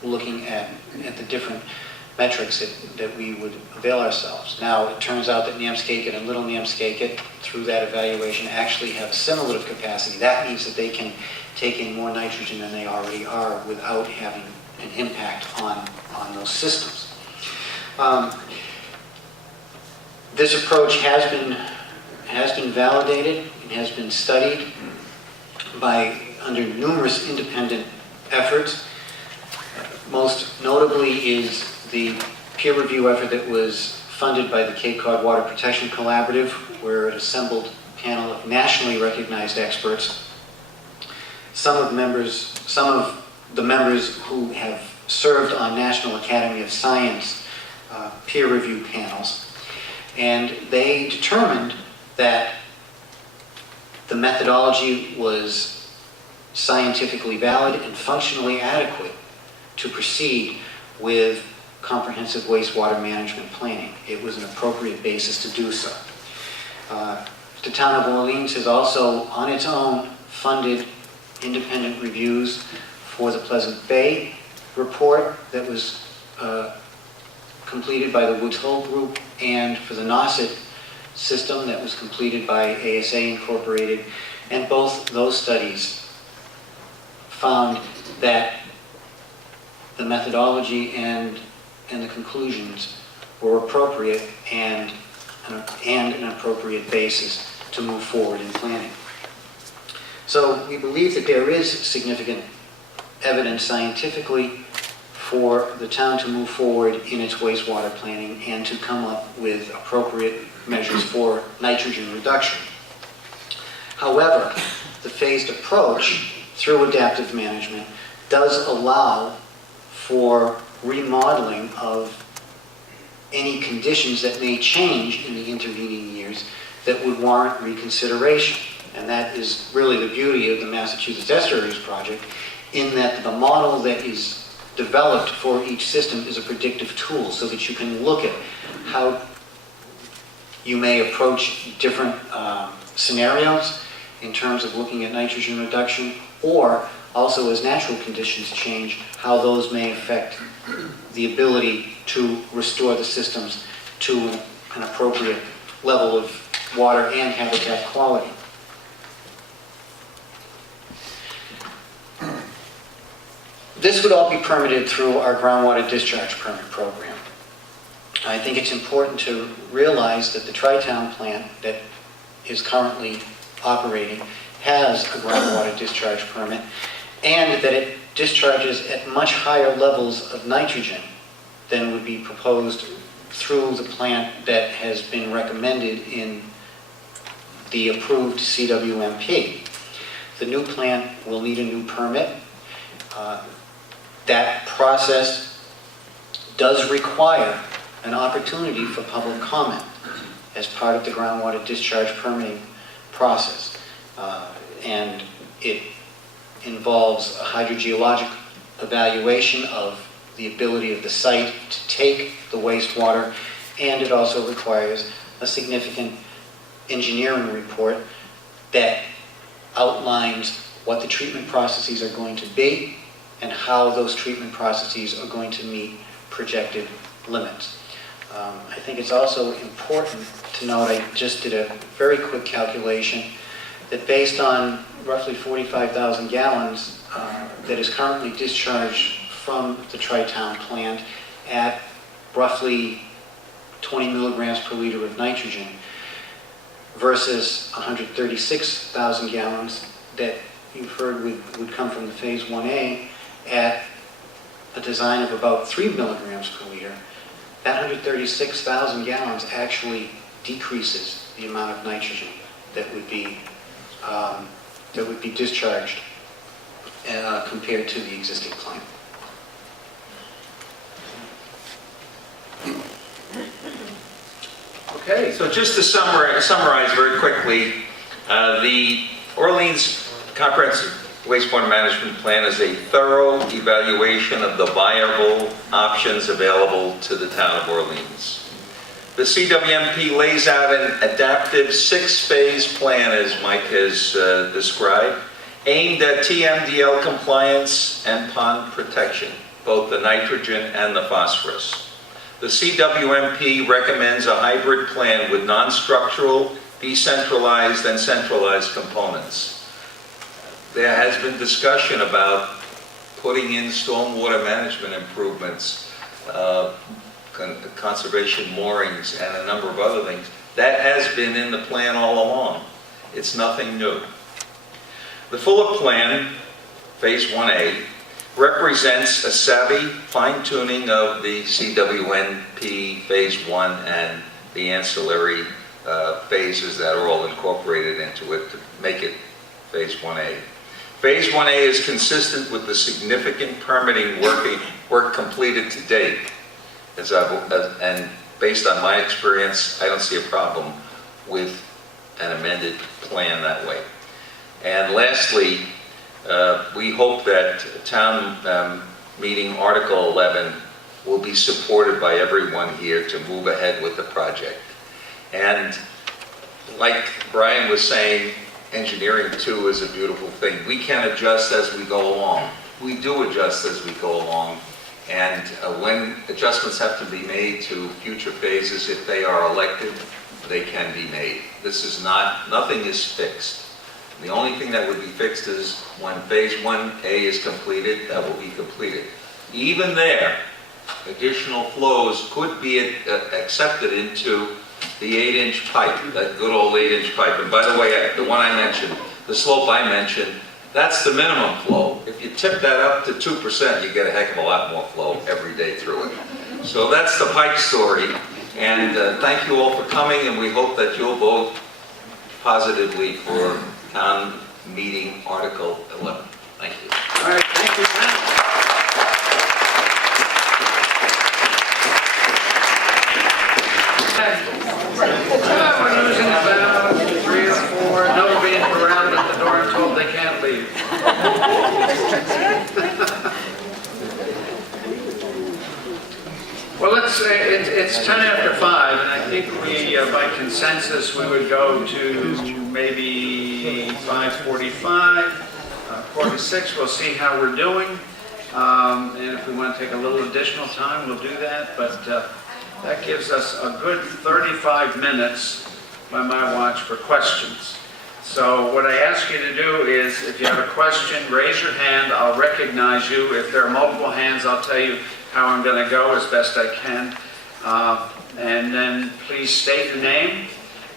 looking at the different metrics that we would avail ourselves. Now, it turns out that Namskaket and Little Namskaket, through that evaluation, actually have assimilative capacity. That means that they can take in more nitrogen than they already are without having an impact on those systems. This approach has been validated and has been studied under numerous independent efforts. Most notably is the peer review effort that was funded by the Cape Cod Water Protection Collaborative, where it assembled a panel of nationally recognized experts. Some of the members who have served on National Academy of Science peer review panels, and they determined that the methodology was scientifically valid and functionally adequate to proceed with comprehensive wastewater management planning. It was an appropriate basis to do so. The town of Orleans has also, on its own, funded independent reviews for the Pleasant Bay report that was completed by the Woods Hole Group, and for the Nauset system that was completed by ASA Incorporated. And both those studies found that the methodology and the conclusions were appropriate and an appropriate basis to move forward in planning. So we believe that there is significant evidence scientifically for the town to move forward in its wastewater planning and to come up with appropriate measures for nitrogen reduction. However, the phased approach through adaptive management does allow for remodeling of any conditions that may change in the intervening years that would warrant reconsideration. And that is really the beauty of the Massachusetts Estuaries Project, in that the model that is developed for each system is a predictive tool, so that you can look at how you may approach different scenarios in terms of looking at nitrogen reduction, or also as natural conditions change, how those may affect the ability to restore the systems to an appropriate level of water and habitat quality. This would all be permitted through our groundwater discharge permit program. I think it's important to realize that the Tri-Town plant that is currently operating has a groundwater discharge permit, and that it discharges at much higher levels of nitrogen than would be proposed through the plant that has been recommended in the approved CWMP. The new plant will need a new permit. That process does require an opportunity for public comment as part of the groundwater discharge permitting process. And it involves a hydrogeologic evaluation of the ability of the site to take the wastewater, and it also requires a significant engineering report that outlines what the treatment processes are going to be and how those treatment processes are going to meet projected limits. I think it's also important to note, I just did a very quick calculation, that based on roughly 45,000 gallons that is currently discharged from the Tri-Town plant at roughly 20 milligrams per liter of nitrogen versus 136,000 gallons that you've heard would come from the Phase 1A at a design of about 3 milligrams per liter, that 136,000 gallons actually decreases the amount of nitrogen that would be discharged compared to the existing plant. Okay, so just to summarize very quickly, the Orleans Comprehensive Wastewater Management Plan is a thorough evaluation of the viable options available to the town of Orleans. The CWMP lays out an adaptive 6-phase plan, as Mike has described, aimed at TMDL compliance and pond protection, both the nitrogen and the phosphorus. The CWMP recommends a hybrid plan with non-structural, decentralized, and centralized components. There has been discussion about putting in stormwater management improvements, conservation moorings, and a number of other things. That has been in the plan all along. It's nothing new. The Fuller Plan, Phase 1A, represents a savvy fine-tuning of the CWMP Phase 1 and the ancillary phases that are all incorporated into it to make it Phase 1A. Phase 1A is consistent with the significant permitting work completed to date. And based on my experience, I don't see a problem with an amended plan that way. And lastly, we hope that town meeting Article 11 will be supported by everyone here to move ahead with the project. And like Brian was saying, engineering too is a beautiful thing. We can adjust as we go along. We do adjust as we go along. And when adjustments have to be made to future phases, if they are elected, they can be made. This is nothing is fixed. The only thing that would be fixed is when Phase 1A is completed, that will be completed. Even there, additional flows could be accepted into the 8-inch pipe, that good old 8-inch pipe. And by the way, the one I mentioned, the slope I mentioned, that's the minimum flow. If you tip that up to 2%, you get a heck of a lot more flow every day through it. So that's the pipe story. And thank you all for coming, and we hope that you'll vote positively for town meeting Article 11. Thank you. All right, thank you, Matt. Well, it's 10 after 5, and I think we, by consensus, we would go to maybe 5:45, 4:46. We'll see how we're doing. And if we want to take a little additional time, we'll do that. But that gives us a good 35 minutes by my watch for questions. So what I ask you to do is, if you have a question, raise your hand. I'll recognize you. If there are multiple hands, I'll tell you how I'm going to go as best I can. And then please state your name.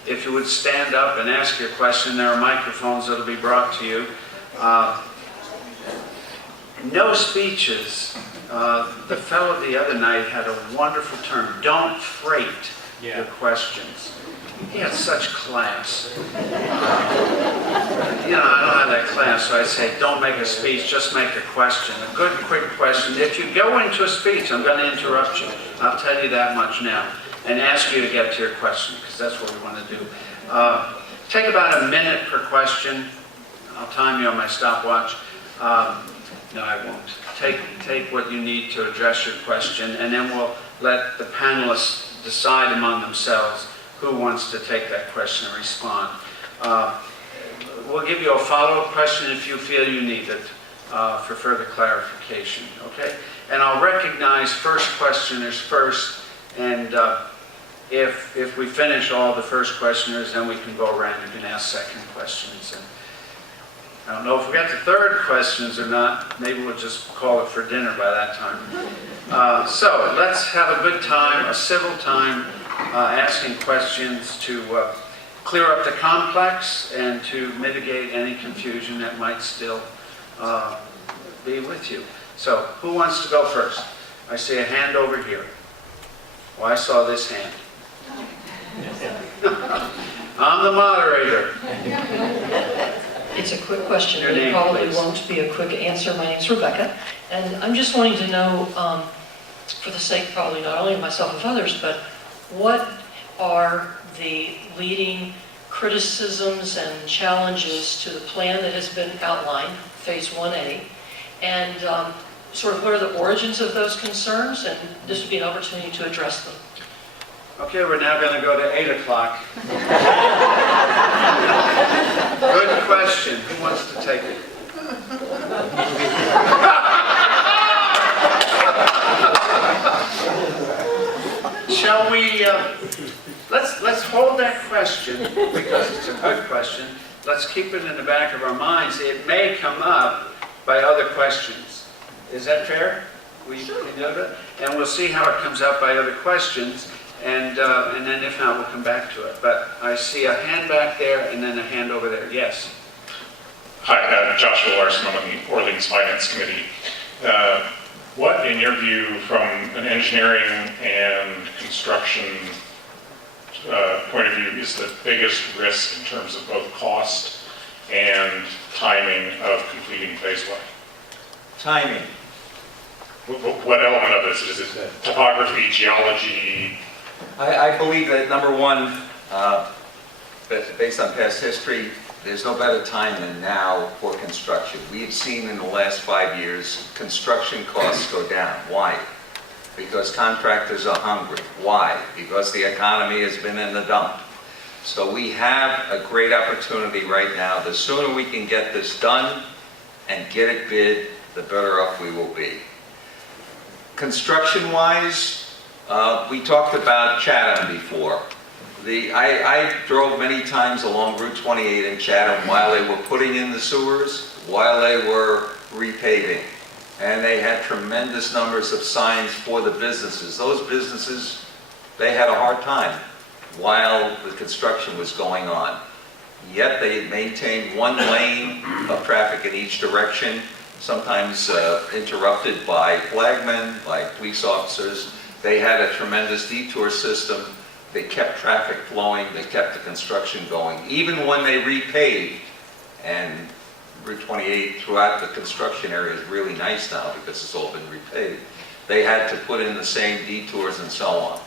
If you would stand up and ask your question, there are microphones that will be brought to you. No speeches. The fellow the other night had a wonderful term, don't freight your questions. He had such class. I don't have that class, so I say, don't make a speech, just make a question. A good, quick question. If you go into a speech, I'm going to interrupt you. I'll tell you that much now. And ask you to get to your question, because that's what we want to do. Take about a minute per question. I'll time you on my stopwatch. No, I won't. Take what you need to address your question, and then we'll let the panelists decide among themselves who wants to take that question and respond. We'll give you a follow-up question if you feel you need it for further clarification, okay? And I'll recognize first questioners first, and if we finish all the first questioners, then we can go around. You can ask second questions. And I don't know if we got the third questions or not. Maybe we'll just call it for dinner by that time. So let's have a good time, a civil time, asking questions to clear up the complex and to mitigate any confusion that might still be with you. So who wants to go first? I see a hand over here. Well, I saw this hand. I'm the moderator. It's a quick question, Your but it name, probably please. won't be a quick answer. My name's Rebecca, and I'm just wanting to know, for the sake probably not only of myself and others, but what are the leading criticisms and challenges to the plan that has been outlined, Phase 1A, and sort of what are the origins of those concerns, and this would be an opportunity to address them. Okay, we're now going to go to 8 o'clock. Good question. Who wants to take it? Shall we, let's hold that question, because it's a good question. Let's keep it in the back of our minds. It may come up by other questions. Is that fair? We do that? And we'll see how it comes up by other questions. And then if not, we'll come back to it. But I see a hand back there and then a hand over there. Yes? Hi, Joshua Larson. I'm on the Orleans Finance Committee. What, in your view, from an engineering and construction point of view, is the biggest risk in terms of both cost and timing of completing Phase 1? Timing. What element of this? Is it topography, geology? I believe that, number one, based on past history, there's no better time than now for construction. We've seen in the last 5 years construction costs go down. Why? Because contractors are hungry. Why? Because the economy has been in the dump. So we have a great opportunity right now. The sooner we can get this done and get it bid, the better off we will be. Construction-wise, we talked about Chatham before. I drove many times along Route 28 in Chatham while they were putting in the sewers, while they were repaving. And they had tremendous numbers of signs for the businesses. Those businesses, they had a hard time while the construction was going on. Yet they maintained one lane of traffic in each direction, sometimes interrupted by flagmen, by police officers. They had a tremendous detour system. They kept traffic flowing. They kept the construction going. Even when they repaved, and Route 28 throughout the construction area is really nice now because it's all been repaved, they had to put in the same detours and so on.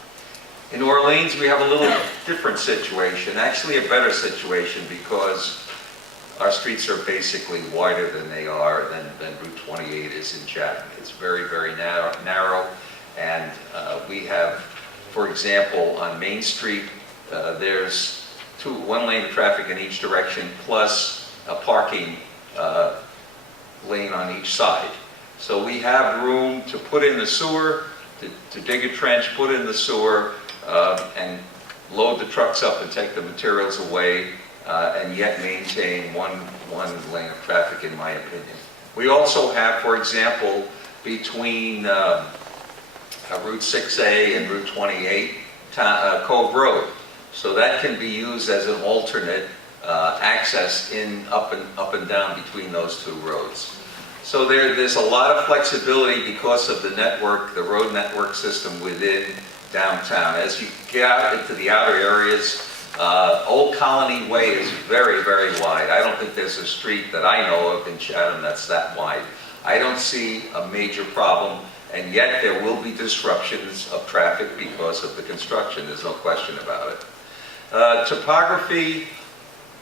In Orleans, we have a little different situation, actually a better situation, because our streets are basically wider than they are than Route 28 is in Chatham. It's very, very narrow, and we have For example, on Main Street, there's one lane of traffic in each direction, plus a parking lane on each side. So we have room to put in the sewer, to dig a trench, put in the sewer, and load the trucks up and take the materials away, and yet maintain one lane of traffic, in my opinion. We also have, for example, between Route 6A and Route 28, Cove Road. So that can be used as an alternate access up and down between those two roads. So there's a lot of flexibility because of the network, the road network system within downtown. As you get out into the outer areas, Old Colony Way is very, very wide. I don't think there's a street that I know of in Chatham that's that wide. I don't see a major problem, and yet there will be disruptions of traffic because of the construction. There's no question about it. Topography,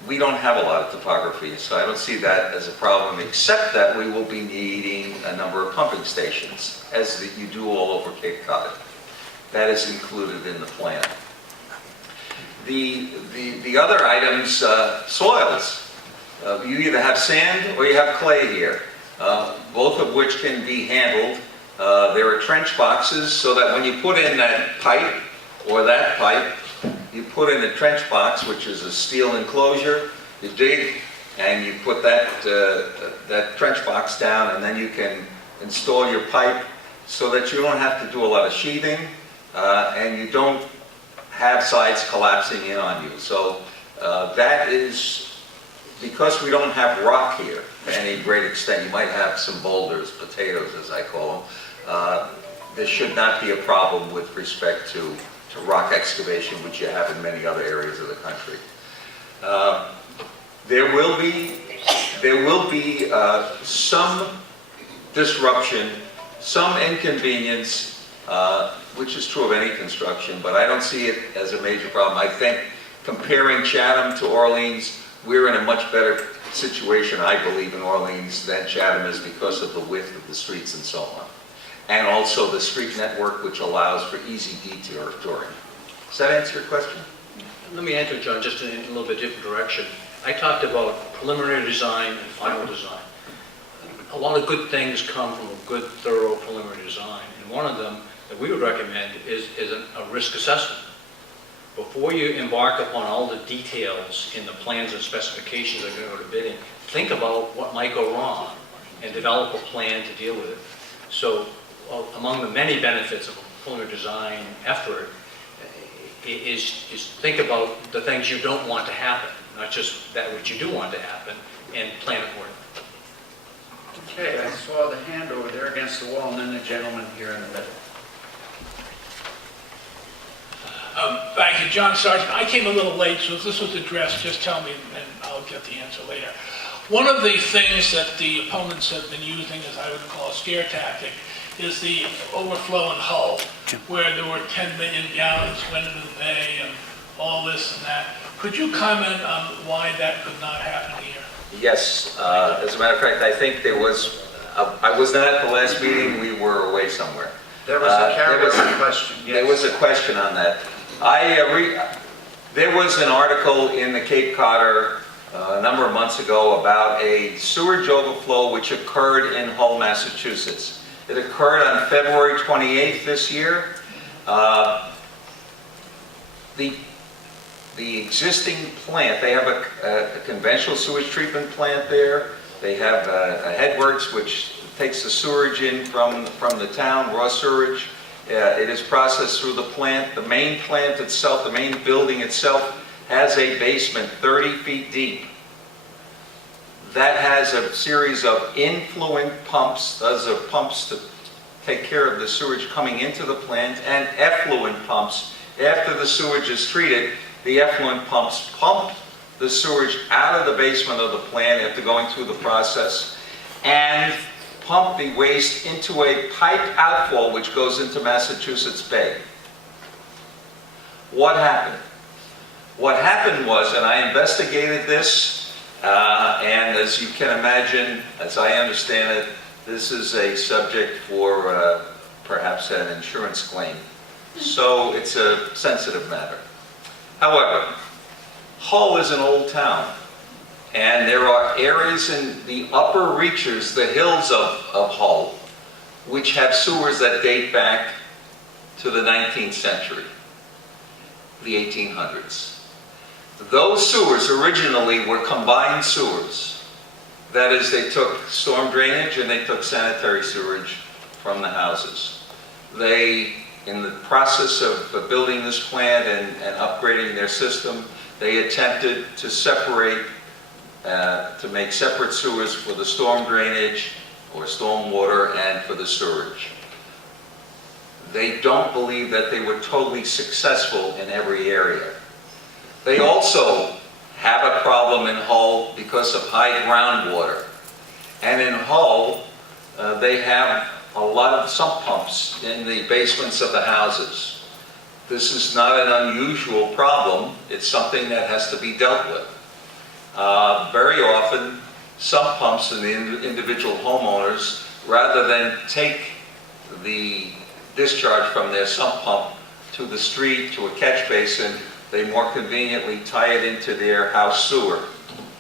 we don't have a lot of topography, so I don't see that as a problem, except that we will be needing a number of pumping stations, as you do all over Cape Cod. That is included in the plan. The other items, soils. You either have sand or you have clay here, both of which can be handled. There are trench boxes so that when you put in that pipe or that pipe, you put in a trench box, which is a steel enclosure, you dig, and you put that trench box down, and then you can install your pipe so that you don't have to do a lot of sheathing, and you don't have sides collapsing in on you. So that is, because we don't have rock here to any great extent, you might have some boulders, potatoes as I call them, there should not be a problem with respect to rock excavation, which you have in many other areas of the country. There will be some disruption, some inconvenience, which is true of any construction, but I don't see it as a major problem. I think comparing Chatham to Orleans, we're in a much better situation, I believe, in Orleans than Chatham is because of the width of the streets and so on. And also the street network, which allows for easy detouring. Does that answer your question? Let me answer, John, just in a little bit different direction. I talked about preliminary design and final design. A lot of good things come from a good, thorough preliminary design, and one of them that we would recommend is a risk assessment. Before you embark upon all the details in the plans and specifications that are going to go to bidding, think about what might go wrong and develop a plan to deal with it. So among the many benefits of a preliminary design effort is think about the things you don't want to happen, not just that which you do want to happen, and plan accordingly. Okay, I saw the hand over there against the wall, and then the gentleman here in the middle. Thank you, John Sargent. I came a little late, so if this was addressed, just tell me and I'll get the answer later. One of the things that the opponents have been using, as I would call a scare tactic, is the overflow in Hull, where there were 10 million gallons went into the bay and all this and that. Could you comment on why that could not happen here? Yes, as a matter of fact, I think there was, I was not at the last meeting, we were away somewhere. There was a carryover question. Yes. There was a question on that. There was an article in the Cape Codder a number of months ago about a sewage overflow which occurred in Hull, Massachusetts. It occurred on February 28th this year. The existing plant, they have a conventional sewage treatment plant there. They have a headworks which takes the sewage in from the town, raw sewage. It is processed through the plant. The main plant itself, the main building itself, has a basement 30 feet deep. That has a series of influent pumps. Those are pumps to take care of the sewage coming into the plant, and effluent pumps. After the sewage is treated, the effluent pumps pump the sewage out of the basement of the plant after going through the process, and pump the waste into a piped outfall which goes into Massachusetts Bay. What happened? What happened was, and I investigated this, and as you can imagine, as I understand it, this is a subject for perhaps an insurance claim. So it's a sensitive matter. However, Hull is an old town, and there are areas in the upper reaches, the hills of Hull, which have sewers that date back to the 19th century, the 1800s. Those sewers originally were combined sewers. That is, they took storm drainage and they took sanitary sewerage from the houses. They, in the process of building this plant and upgrading their system, they attempted to separate, to make separate sewers for the storm drainage or storm water and for the sewerage. They don't believe that they were totally successful in every area. They also have a problem in Hull because of high groundwater. And in Hull, they have a lot of sump pumps in the basements of the houses. This is not an unusual problem. It's something that has to be dealt with. Very often, sump pumps in the individual homeowners, rather than take the discharge from their sump pump to the street, to a catch basin, they more conveniently tie it into their house sewer,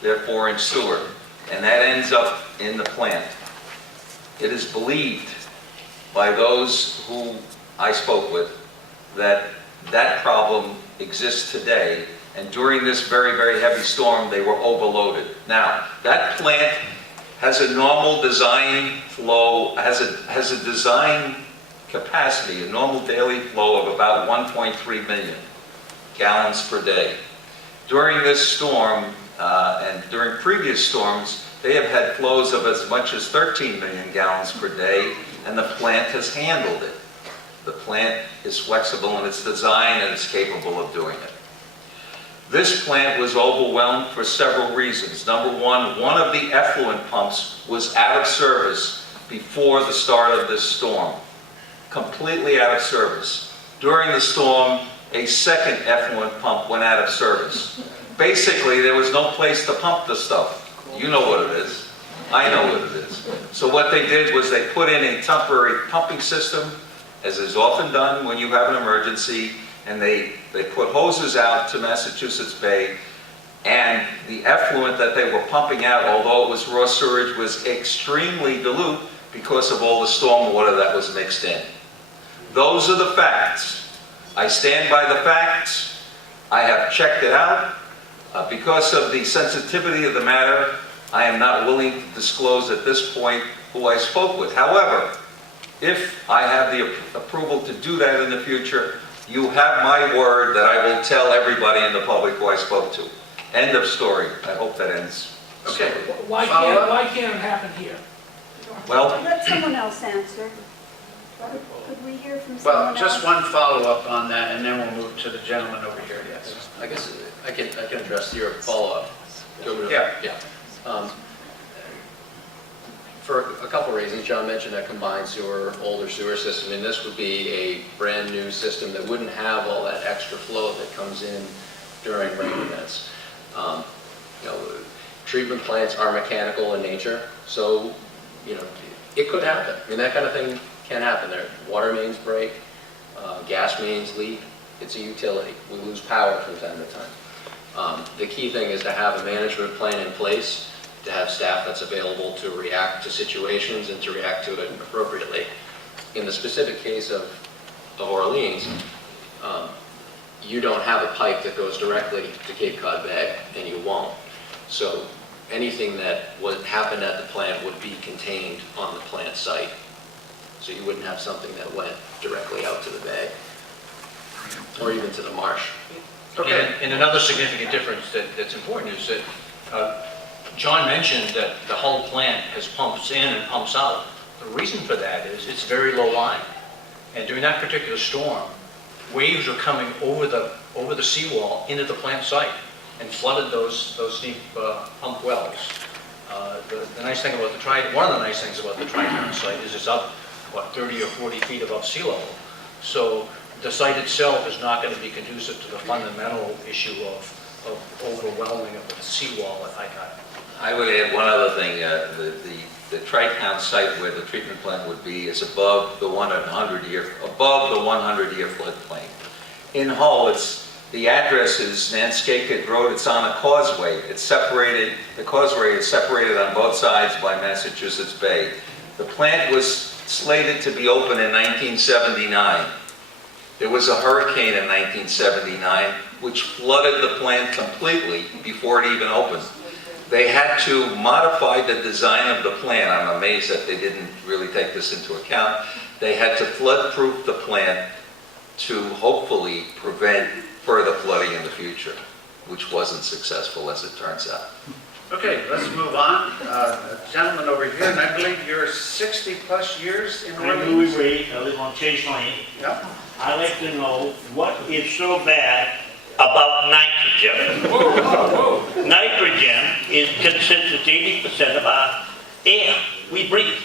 their 4-inch sewer, and that ends up in the plant. It is believed by those who I spoke with that that problem exists today, and during this very, very heavy storm, they were overloaded. Now, that plant has a normal design flow, has a design capacity, a normal daily flow of about 1.3 million gallons per day. During this storm, and during previous storms, they have had flows of as much as 13 million gallons per day, and the plant has handled it. The plant is flexible in its design and it's capable of doing it. This plant was overwhelmed for several reasons. Number one of the effluent pumps was out of service before the start of this storm. Completely out of service. During the storm, a second effluent pump went out of service. Basically, there was no place to pump the stuff. You know what it is. I know what it is. So what they did was they put in a temporary pumping system, as is often done when you have an emergency, and they put hoses out to Massachusetts Bay, and the effluent that they were pumping out, although it was raw sewage, was extremely dilute because of all the storm water that was mixed in. Those are the facts. I stand by the facts. I have checked it out. Because of the sensitivity of the matter, I am not willing to disclose at this point who I spoke with. However, if I have the approval to do that in the future, you have my word that I will tell everybody in the public who I spoke to. End of story. I hope that ends. Okay. Why Follow-up? can't it happen here? Well, Let someone else answer. Could we hear from someone Well, else? just one follow-up on that, and then we'll move to the gentleman over here, yes. I guess I can address your follow-up. Yeah. Yeah. For a couple reasons, John mentioned a combined sewer, older sewer system, and this would be a brand new system that wouldn't have all that extra flow that comes in during rain events. Treatment plants are mechanical in nature, so, it could happen. I mean, that kind of thing can happen there. Water mains break, gas mains leak. It's a utility. We lose power from time to time. The key thing is to have a management plan in place, to have staff that's available to react to situations and to react to it appropriately. In the specific case of Orleans, you don't have a pipe that goes directly to Cape Cod Bay, and you won't. So anything that would happen at the plant would be contained on the plant site. So you wouldn't have something that went directly out to the bay or even to the marsh. Okay. And another significant difference that's important is that John mentioned that the Hull plant has pumps in and pumps out. The reason for that is it's very low lying. And during that particular storm, waves were coming over the seawall into the plant site and flooded those deep pump wells. The nice thing about one of the nice things about the Tri-Town site is it's up, 30 or 40 feet above sea level. So the site itself is not going to be conducive to the fundamental issue of overwhelming of the seawall at high tide. I would add one other thing. The the Tri-Town site where the treatment plant would be is above the 100-year floodplain. In Hull, the address is Nanskakit Road. It's on a causeway. It's separated, the causeway is separated on both sides by Massachusetts Bay. The plant was slated to be open in 1979. There was a hurricane in 1979 which flooded the plant completely before it even opened. They had to modify the design of the plant. I'm amazed that they didn't really take this into account. They had to flood-proof the plant to hopefully prevent further flooding in the future, which wasn't successful as it turns out. Okay, let's move on. Gentleman over here, and I believe you're 60-plus years in I'm Orleans? Louis Reed, I live on Chase Lane. Yep. I'd like to know what is so bad about nitrogen. Nitrogen consists of 80% of our air we breathe.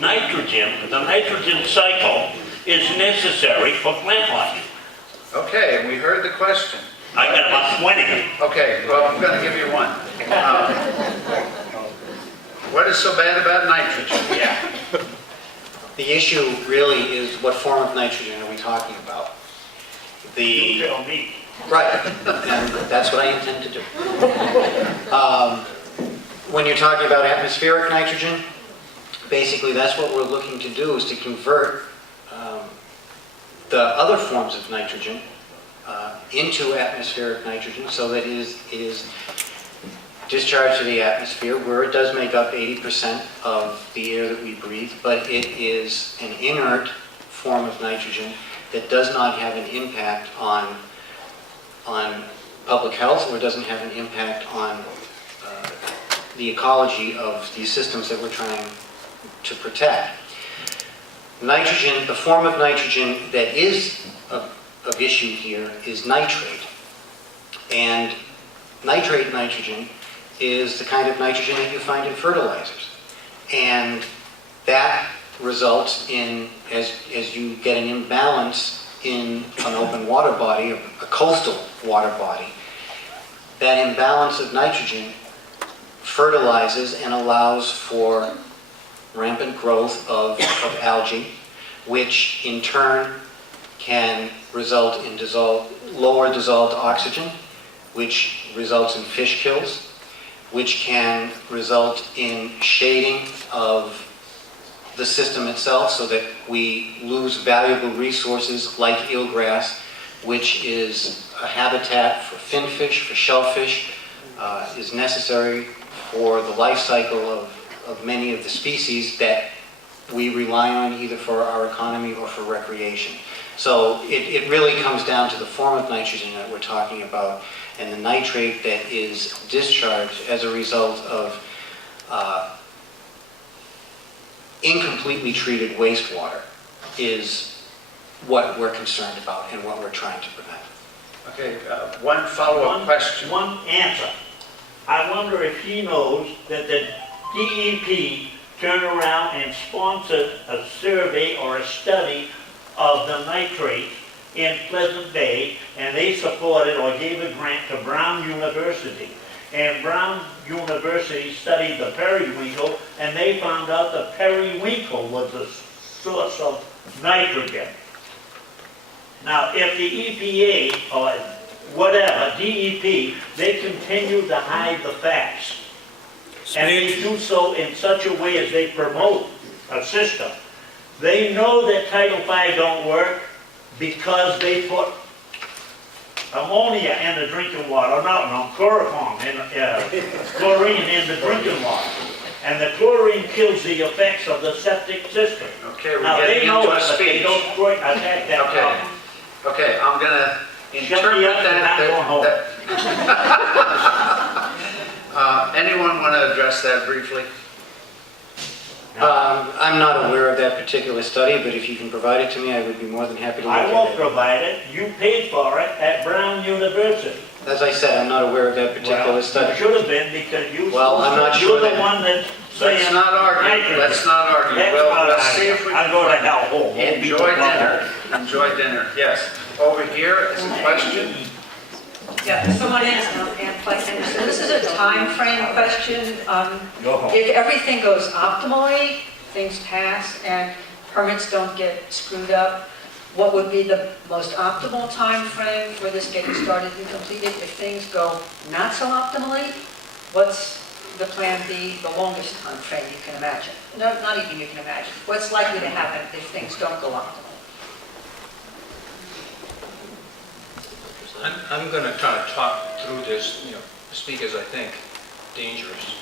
Nitrogen, the nitrogen cycle, is necessary for plant life. Okay, and we heard the question. I got about 20 of them. Okay, well, I'm going to give you one. What is so bad about nitrogen? Yeah. The issue really is what form of nitrogen are we talking about? You tell me. Right, and that's what I intend to do. When you're talking about atmospheric nitrogen, basically that's what we're looking to do, is to convert the other forms of nitrogen into atmospheric nitrogen so that it is discharged to the atmosphere, where it does make up 80% of the air that we breathe, but it is an inert form of nitrogen that does not have an impact on public health, or doesn't have an impact on the ecology of these systems that we're trying to protect. Nitrogen, the form of nitrogen that is of issue here is nitrate. And nitrate nitrogen is the kind of nitrogen that you find in fertilizers. And that results in, as you get an imbalance in an open water body, a coastal water body, that imbalance of nitrogen fertilizes and allows for rampant growth of algae, which in turn can result in lower dissolved oxygen, which results in fish kills, which can result in shading of the system itself so that we lose valuable resources like eelgrass, which is a habitat for finfish, for shellfish, is necessary for the life cycle of many of the species that we rely on either for our economy or for recreation. So it really comes down to the form of nitrogen that we're talking about, and the nitrate that is discharged as a result of incompletely treated wastewater is what we're concerned about and what we're trying to prevent. Okay, one follow-up question. One answer. I wonder if he knows that the DEP turned around and sponsored a survey or a study of the nitrate in Pleasant Bay, and they supported or gave a grant to Brown University. And Brown University studied the periwinkle, and they found out the periwinkle was a source of nitrogen. Now, if the EPA or whatever, DEP, they continue to hide the facts, and they do so in such a way as they promote a system. They know that Title V don't work because they put ammonia in the drinking water, chloroform, chlorine in the drinking water. And the chlorine kills the effects of the septic system. Okay, we're Now, getting they know into a it, but they speech. don't attack that problem. Okay, I'm going to Shut me interpret up and I'm going home. Anyone want to address that briefly? I'm not aware of that particular study, but if you can provide it to me, I would be more than happy to look I at will it. provide it. You paid for it at Brown University. As I said, I'm not aware of that particular Well, study. you should have been, because you, Well, I'm not you're sure the that- one that's saying Let's not argue. nitrogen. Let's not argue. That's Well, not let's arguing. see if we I can go to find- hell hole. Enjoy dinner. Enjoy dinner. Yes. Over here is a question. Yeah, so my name is Ann Plank Henderson. This is a time frame question. If everything goes optimally, things pass and permits don't get screwed up, what would be the most optimal time frame for this getting started and completed? If things go not so optimally, what's the plan B, the longest time frame you can imagine? No, not even you can imagine. What's likely to happen if things don't go optimally? I'm going to kind of talk through this, speak as I think, dangerous.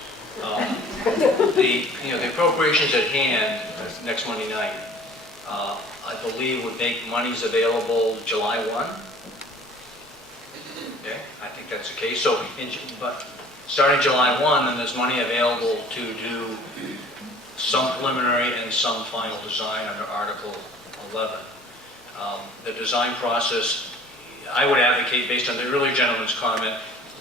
The appropriations at hand, next Monday night, I believe would make monies available July 1. Okay, I think that's the case. So, but starting July 1, then there's money available to do some preliminary and some final design under Article 11. The design process, I would advocate, based on the earlier gentleman's comment,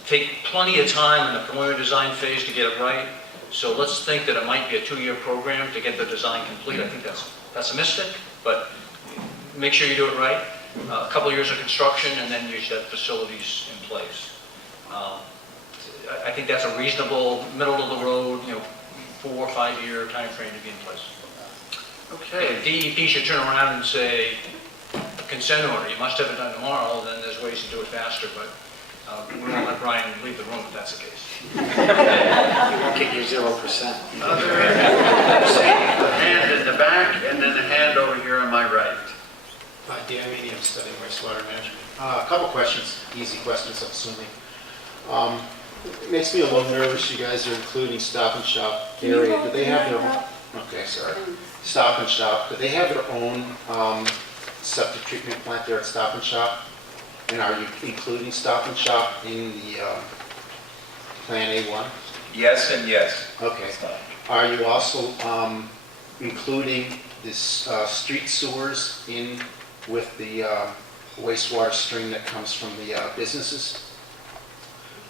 take plenty of time in the preliminary design phase to get it right. So let's think that it might be a 2-year program to get the design complete. I think that's pessimistic, but make sure you do it right. A couple of years of construction, and then you should have facilities in place. I think that's a reasonable, middle of the road, 4 or 5 year time frame to be in place. Okay. If DEP should turn around and say, consent order, you must have it done tomorrow, then there's ways to do it faster, but we won't let Brian leave the room if that's the case. You won't get your 0%. A hand in the back, and then a hand over here on my right. Dan Meany, I'm studying wastewater management. A couple questions, easy questions, I'm assuming. It makes me a little nervous you guys are including Stop and Shop area. Do they have their, okay, sorry. Stop and Shop, do they have their own septic treatment plant there at Stop and Shop? And are you including Stop and Shop in the Plan A1? Yes and yes. Okay. Are you also including this street sewers in with the wastewater stream that comes from the businesses?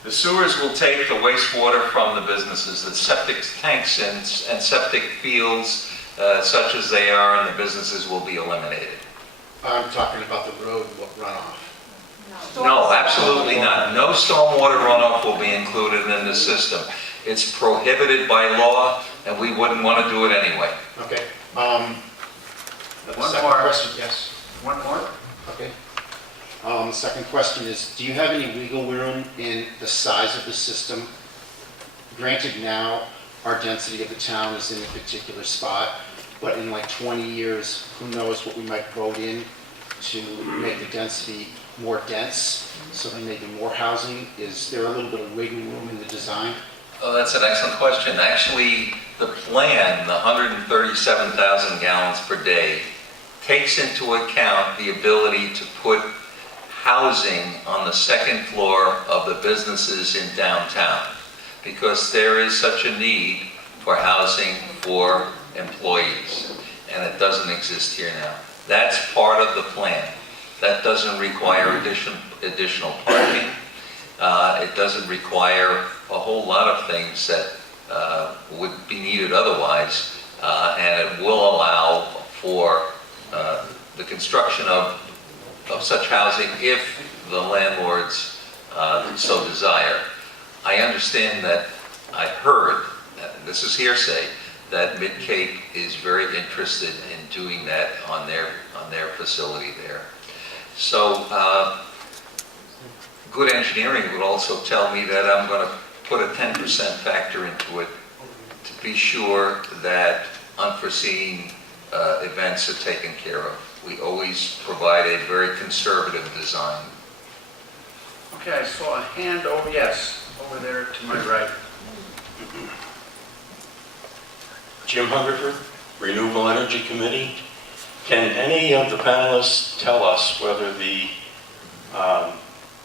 The sewers will take the wastewater from the businesses. The septic tanks and septic fields, such as they are in the businesses, will be eliminated. I'm talking about the road runoff. No, absolutely not. No stormwater runoff will be included in the system. It's prohibited by law, and we wouldn't want to do it anyway. Okay. One second more. question, yes. One more? Okay. The second question is, do you have any wiggle room in the size of the system? Granted, now our density of the town is in a particular spot, but in like 20 years, who knows what we might vote in to make the density more dense, so there may be more housing. Is there a little bit of wiggle room in the design? Oh, that's an excellent question. Actually, the plan, the 137,000 gallons per day, takes into account the ability to put housing on the second floor of the businesses in downtown, because there is such a need for housing for employees, and it doesn't exist here now. That's part of the plan. That doesn't require additional parking. It doesn't require a whole lot of things that would be needed otherwise, and it will allow for the construction of such housing if the landlords so desire. I understand that, I heard, this is hearsay, that Mid-Cape is very interested in doing that on their facility there. So good engineering would also tell me that I'm going to put a 10% factor into it to be sure that unforeseen events are taken care of. We always provide a very conservative design. Okay, I saw a hand over, yes, over there to my right. Jim Hungerford, Renewable Energy Committee. Can any of the panelists tell us whether the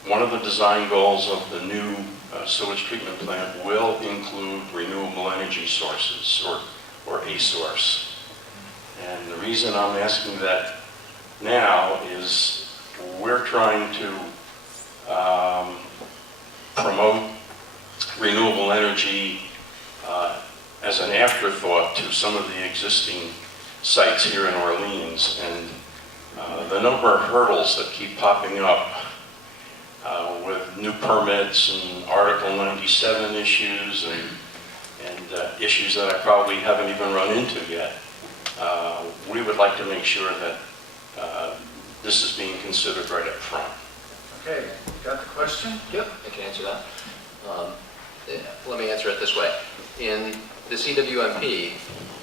one of the design goals of the new sewage treatment plant will include renewable energy sources or a source? And the reason I'm asking that now is we're trying to promote renewable energy as an afterthought to some of the existing sites here in Orleans, and the number of hurdles that keep popping up with new permits and Article 97 issues and issues that I probably haven't even run into yet. We would like to make sure that this is being considered right up front. Okay, got the question? Yep. I can answer that. Let me answer it this way. In the CWMP,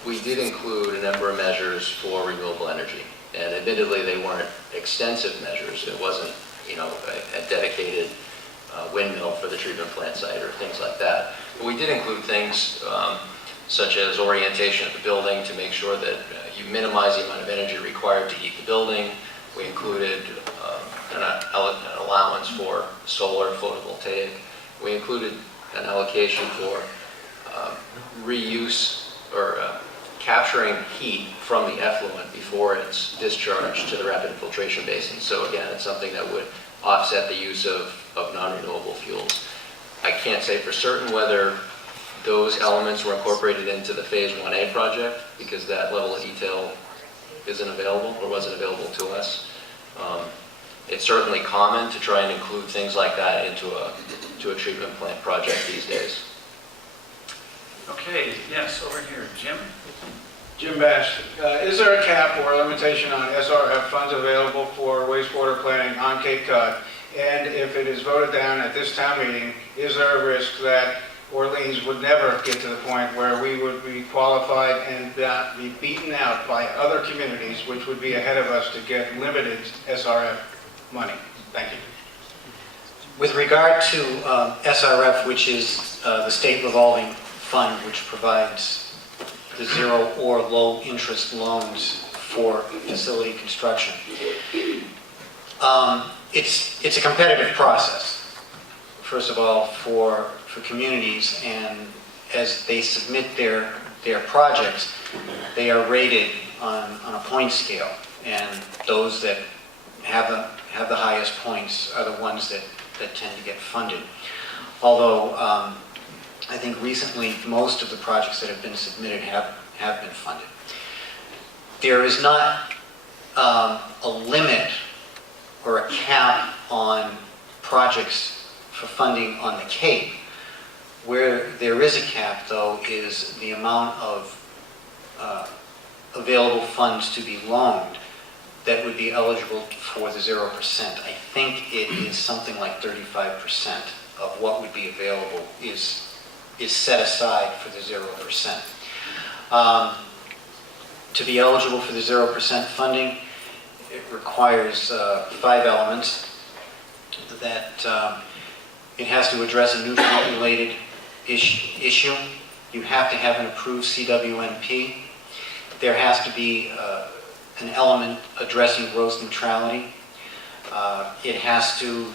we did include a number of measures for renewable energy. And admittedly, they weren't extensive measures. It wasn't, you know, a dedicated windmill for the treatment plant site or things like that. But we did include things such as orientation of the building to make sure that you minimize the amount of energy required to heat the building. We included an allowance for solar photovoltaic. We included an allocation for reuse or capturing heat from the effluent before it's discharged to the rapid infiltration basin. So again, it's something that would offset the use of non-renewable fuels. I can't say for certain whether those elements were incorporated into the Phase 1A project because that level of detail isn't available or wasn't available to us. It's certainly common to try and include things like that into a treatment plant project these days. Okay, yes, over here, Jim? Jim Bash, is there a cap or a limitation on SRF funds available for wastewater planning on Cape Cod? And if it is voted down at this town meeting, is there a risk that Orleans would never get to the point where we would be qualified and be beaten out by other communities, which would be ahead of us to get limited SRF money? Thank you. With regard to SRF, which is the state revolving fund, which provides the zero or low interest loans for facility construction, it's a competitive process. First of all, for communities, and as they submit their projects, they are rated on a point scale, and those that have the highest points are the ones that tend to get funded. Although I think recently most of the projects that have been submitted have been funded. There is not a limit or a cap on projects for funding on the Cape. Where there is a cap, though, is the amount of available funds to be loaned that would be eligible for the 0%. I think it is something like 35% of what would be available is set aside for the 0%. To be eligible for the 0% funding, it requires 5 elements. That it has to address a nutrient-related issue. You have to have an approved CWMP. There has to be an element addressing gross neutrality. It has to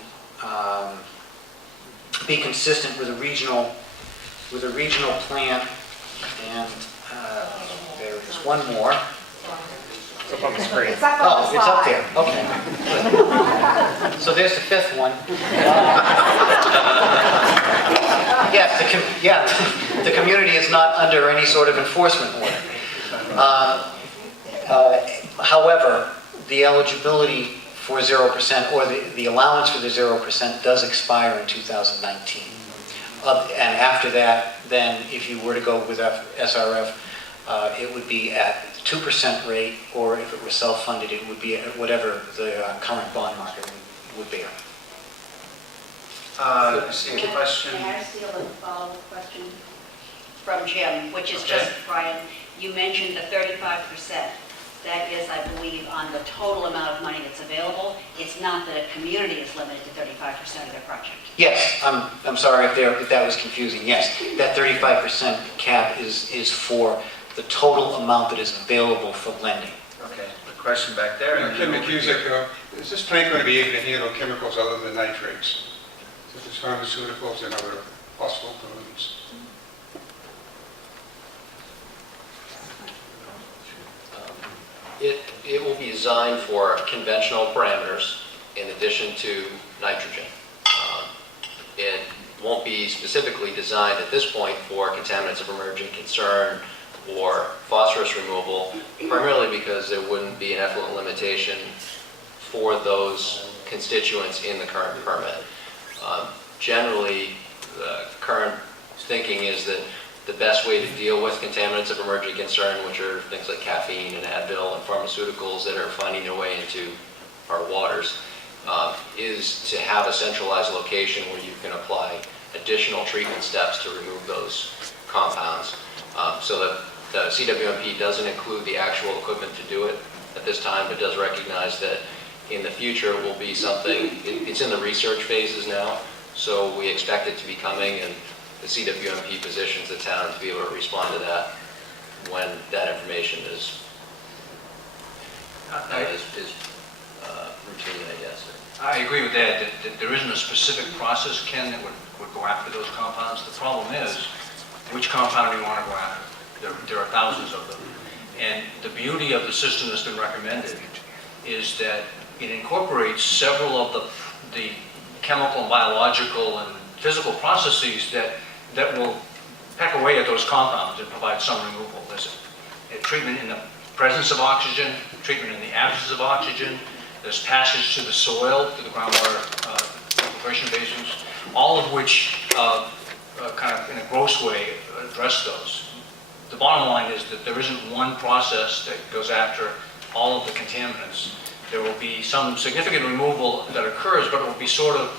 be consistent with a regional plan. And there is one more. It's up on the screen. It's up on the slide. It's up there. Okay. So there's the 5th one. The community is not under any sort of enforcement order. However, the eligibility for 0% or the allowance for the 0% does expire in 2019. And after that, then if you were to go with SRF, it would be at 2% rate, or if it were self-funded, it would be at whatever the current bond market would be. I see a question. May I steal a follow-up question from Jim, which is just, Brian, you mentioned the 35%. That is, I believe, on the total amount of money that's available. It's not that a community is limited to 35% of their project. Yes, I'm sorry if that was confusing. Yes, that 35% cap is for the total amount that is available for lending. Okay, the question back there. Kim McCusick, is this plant going to be able to handle chemicals other than nitrates, such as pharmaceuticals and other possible pollutants? It will be designed for conventional parameters in addition to nitrogen. It won't be specifically designed at this point for contaminants of emerging concern or phosphorus removal, primarily because there wouldn't be an effluent limitation for those constituents in the current permit. Generally, the current thinking is that the best way to deal with contaminants of emerging concern, which are things like caffeine and Advil and pharmaceuticals that are finding their way into our waters, is to have a centralized location where you can apply additional treatment steps to remove those compounds. So that the CWMP doesn't include the actual equipment to do it at this time, but does recognize that in the future will be something, it's in the research phases now, so we expect it to be coming, and the CWMP positions the town to be able to respond to that when that information is routine, I guess. I agree with that there isn't a specific process, Ken, that would go after those compounds. The problem is, which compound do you want to go after? There are thousands of them. And the beauty of the system that's been recommended is that it incorporates several of the chemical, biological, and physical processes that will peck away at those compounds and provide some removal. There's a treatment in the presence of oxygen, treatment in the absence of oxygen, there's passage to the soil, to the groundwater infiltration basins, all of which kind of in a gross way address those. The bottom line is that there isn't one process that goes after all of the contaminants. There will be some significant removal that occurs, but it will be sort of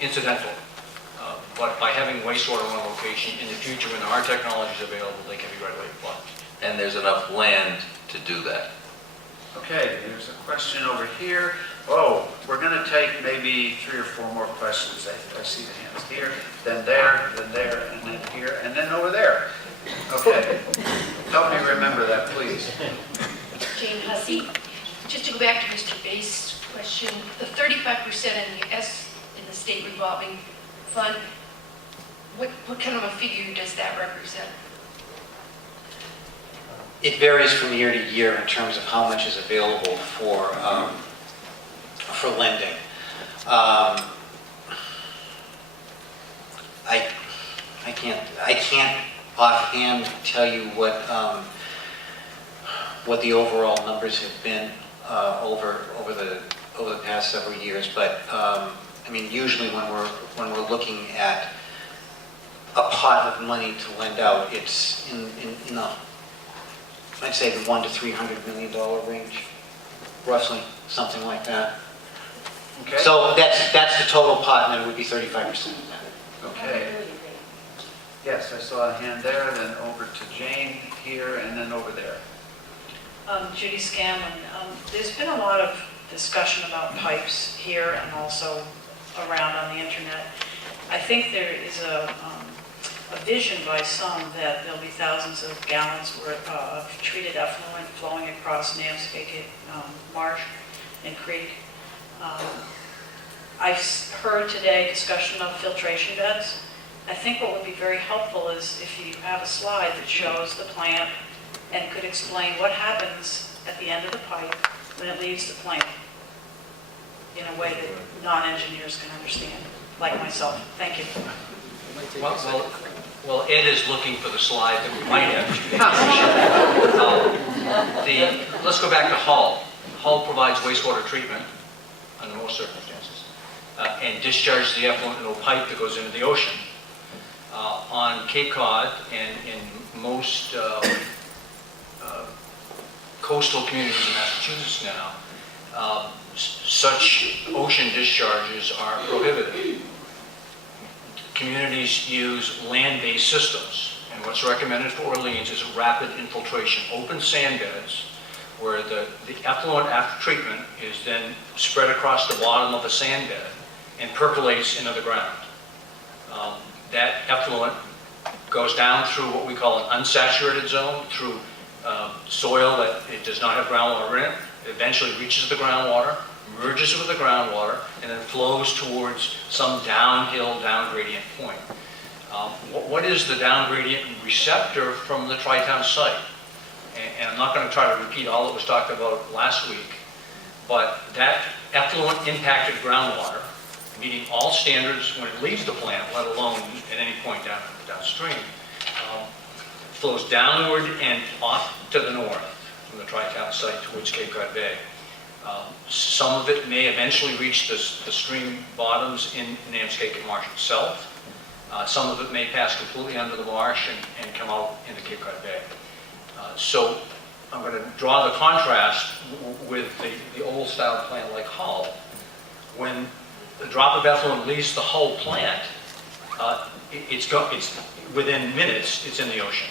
incidental. But by having wastewater in one location, in the future when our technology is available, they can be readily applied. And there's enough land to do that. Okay, there's a question over here. Oh, we're going to take maybe 3 or 4 more questions. I see the hands here, then there, and then here, and then over there. Okay, help me remember that, please. Jane Hussey, just to go back to Mr. Bass' question, the 35% in the state revolving fund, what kind of a figure does that represent? It varies from year to year in terms of how much is available for lending. I can't offhand tell you what the overall numbers have been over the past several years, but I mean, usually when we're looking at a pot of money to lend out, it's in the, I'd say, the $100 to $300 million range, roughly, something like that. Okay. So that's the total pot, and it would be 35% of that. Okay. Yes, I saw a hand there, then over to Jane here, and then over there. Judy Scanlon, there's been a lot of discussion about pipes here and also around on the internet. I think there is a vision by some that there'll be thousands of gallons worth of treated effluent flowing across Nantucket Marsh and Creek. I've heard today discussion of filtration beds. I think what would be very helpful is if you have a slide that shows the plant and could explain what happens at the end of the pipe when it leaves the plant in a way that non-engineers can understand, like myself. Thank you. Well, Ed is looking for the slide that we might have. Let's go back to Hull. Hull provides wastewater treatment under most circumstances and discharges the effluent into a pipe that goes into the ocean. On Cape Cod and in most coastal communities in Massachusetts now, such ocean discharges are prohibited. Communities use land-based systems, and what's recommended for Orleans is rapid infiltration, open sand beds, where the effluent after treatment is then spread across the bottom of the sand bed and percolates into the ground. That effluent goes down through what we call an unsaturated zone, through soil that it does not have groundwater in it, eventually reaches the groundwater, merges with the groundwater, and then flows towards some downhill, down gradient point. What is the down gradient receptor from the Tri-Town site? And I'm not going to try to repeat all that was talked about last week, but that effluent impacted groundwater, meeting all standards when it leaves the plant, let alone at any point downstream, flows downward and off to the north from the Tri-Town site towards Cape Cod Bay. Some of it may eventually reach the stream bottoms in Nantucket Marsh itself. Some of it may pass completely under the marsh and come out into Cape Cod Bay. So I'm going to draw the contrast with the old style plant like Hull. When the drop of effluent leaves the Hull plant, it's within minutes, it's in the ocean.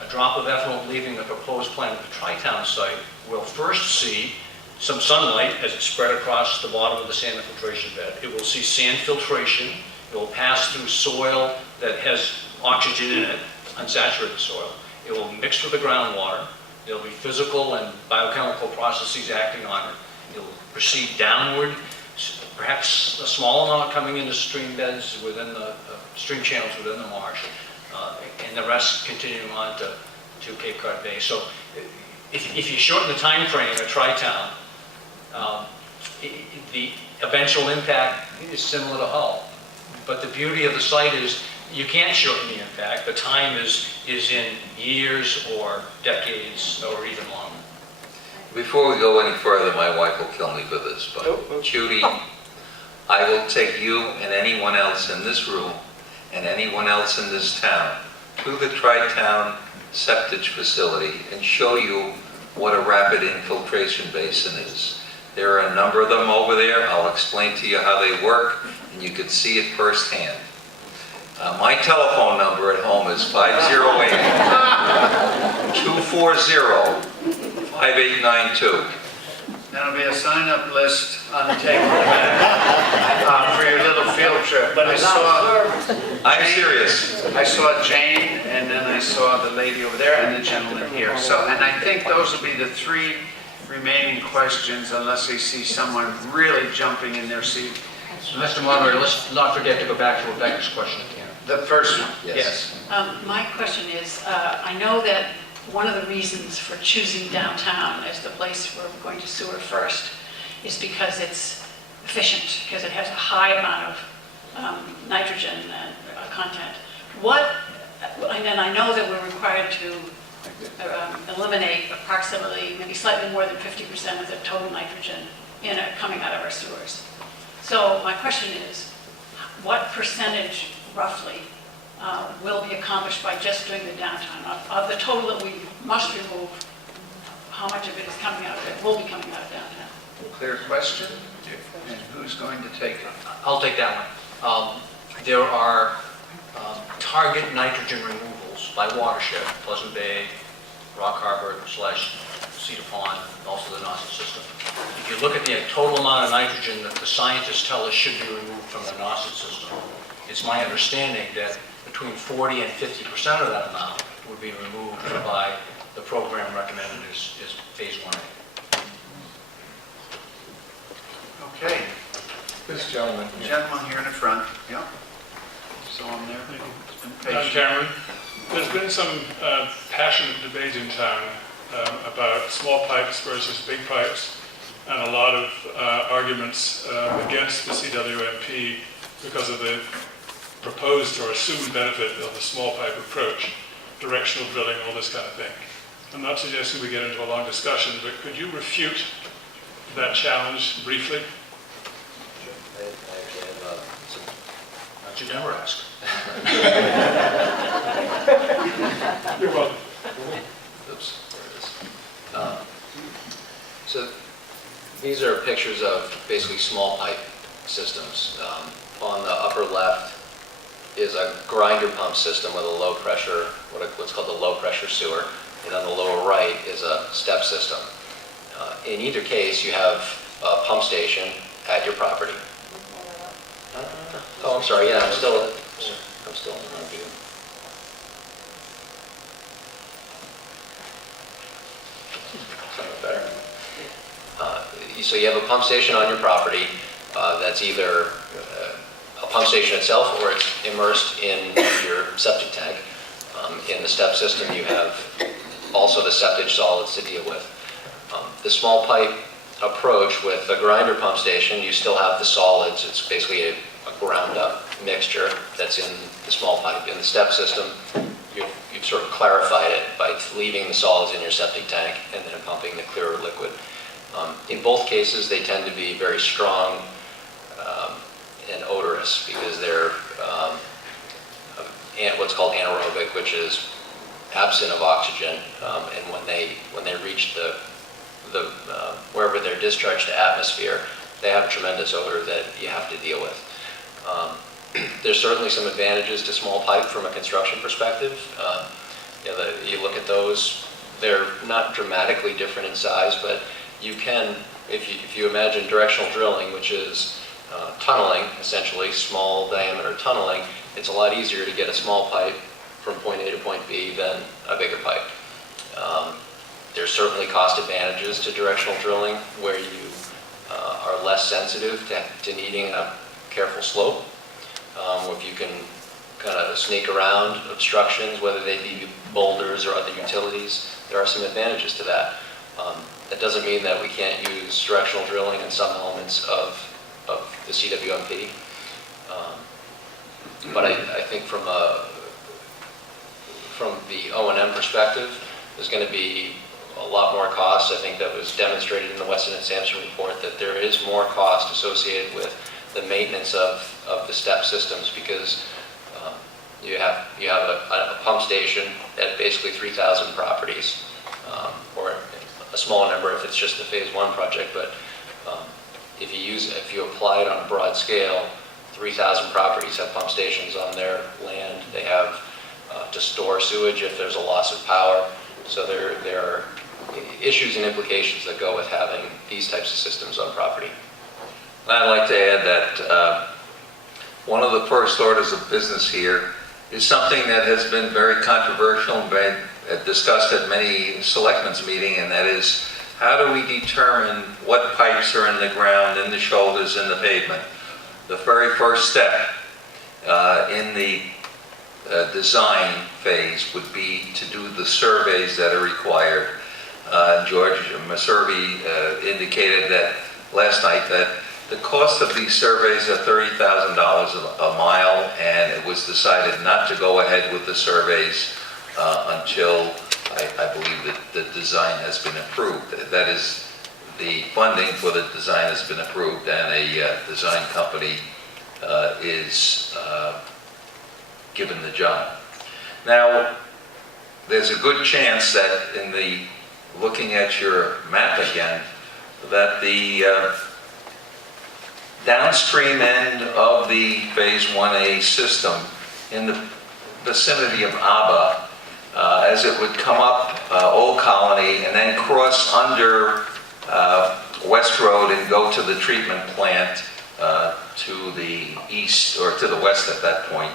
A drop of effluent leaving the proposed plant at the Tri-Town site will first see some sunlight as it spread across the bottom of the sand infiltration bed. It will see sand filtration. It will pass through soil that has oxygen in it, unsaturated soil. It will mix with the groundwater. There will be physical and biochemical processes acting on it. It will proceed downward, perhaps a small amount coming into stream beds within the stream channels within the marsh, and the rest continuing on to Cape Cod Bay. So if you shorten the time frame at Tri-Town, the eventual impact is similar to Hull. But the beauty of the site is you can't shorten the impact. The time is in years or decades or even longer. Before we go any further, my wife will kill me for this, but Judy, I will take you and anyone else in this room and anyone else in this town to the Tri-Town septic facility and show you what a rapid infiltration basin is. There are a number of them over there. I'll explain to you how they work, and you can see it firsthand. My telephone number at home is 508-240-5892. There'll be a sign-up list on the table for your little field trip. But I'm serious. I saw Jane, and then I saw the lady over there, and the gentleman here. So, and I think those will be the three remaining questions, unless they see someone really jumping in their seat. Mr. Moderator, let's not forget to go back to Rebecca's question at the end. The first one. Yes. My question is, I know that one of the reasons for choosing downtown as the place where we're going to sewer first is because it's efficient, because it has a high amount of nitrogen content. And then I know that we're required to eliminate approximately, maybe slightly more than 50% of the total nitrogen coming out of our sewers. So my question is, what percentage roughly will be accomplished by just doing the downtown? Of the total that we must remove, how much of it is coming out of it, will be coming out of downtown? Clear question? And who's going to take it? I'll take that one. There are target nitrogen removals by watershed, Pleasant Bay, Rock Harbor / Cedar Pond, also the Nauset system. If you look at the total amount of nitrogen that the scientists tell us should be removed from the Nauset system, it's my understanding that between 40 and 50% of that amount would be removed by the program recommended as phase 1A. Okay. This gentleman. Gentleman here in the front. Yep. So I'm there. It's been John patient. Cameron, there's been some passionate debate in town about small pipes versus big pipes, and a lot of arguments against the CWMP because of the proposed or assumed benefit of the small pipe approach, directional drilling, all this kind of thing. I'm not suggesting we get into a long discussion, but could you refute that challenge briefly? Don't you never ask. You're welcome. Oops, there it is. So these are pictures of basically small pipe systems. On the upper left is a grinder pump system with a low pressure, what's called the low pressure sewer, and on the lower right is a step system. In either case, you have a pump station at your property. Oh, I'm sorry. Yeah, I'm still in review. Something better. So you have a pump station on your property that's either a pump station itself or it's immersed in your septic tank. In the step system, you have also the septic solids to deal with. The small pipe approach with the grinder pump station, you still have the solids. It's basically a ground up mixture that's in the small pipe. In the step system, you've sort of clarified it by leaving the solids in your septic tank and then pumping the clearer liquid. In both cases, they tend to be very strong and odorous because they're what's called anaerobic, which is absent of oxygen, and when they reach the wherever they're discharged to atmosphere, they have a tremendous odor that you have to deal with. There's certainly some advantages to small pipe from a construction perspective. You look at those, they're not dramatically different in size, but you can, if you imagine directional drilling, which is tunneling, essentially, small diameter tunneling, it's a lot easier to get a small pipe from point A to point B than a bigger pipe. There's certainly cost advantages to directional drilling where you are less sensitive to needing a careful slope. If you can kind of sneak around obstructions, whether they be boulders or other utilities, there are some advantages to that. That doesn't mean that we can't use directional drilling in some elements of the CWMP. But I think from the O&M perspective, there's going to be a lot more costs. I think that was demonstrated in the Weston and Sampson report that there is more cost associated with the maintenance of the step systems because you have a pump station at basically 3,000 properties, or a smaller number if it's just the phase 1 project. But if you apply it on a broad scale, 3,000 properties have pump stations on their land. They have to store sewage if there's a loss of power. So there are issues and implications that go with having these types of systems on property. I'd like to add that one of the first orders of business here is something that has been very controversial and discussed at many selectmen's meetings, and that is how do we determine what pipes are in the ground, in the shoulders, in the pavement? The very first step in the design phase would be to do the surveys that are required. George Maservi indicated that last night that the cost of these surveys are $30,000 a mile, and it was decided not to go ahead with the surveys until I believe that the design has been approved. That is, the funding for the design has been approved, and a design company is given the job. Now, there's a good chance that in the looking at your map again, that the downstream end of the Phase 1A system in the vicinity of Abba, as it would come up Old Colony and then cross under West Road and go to the treatment plant to the east or to the west at that point,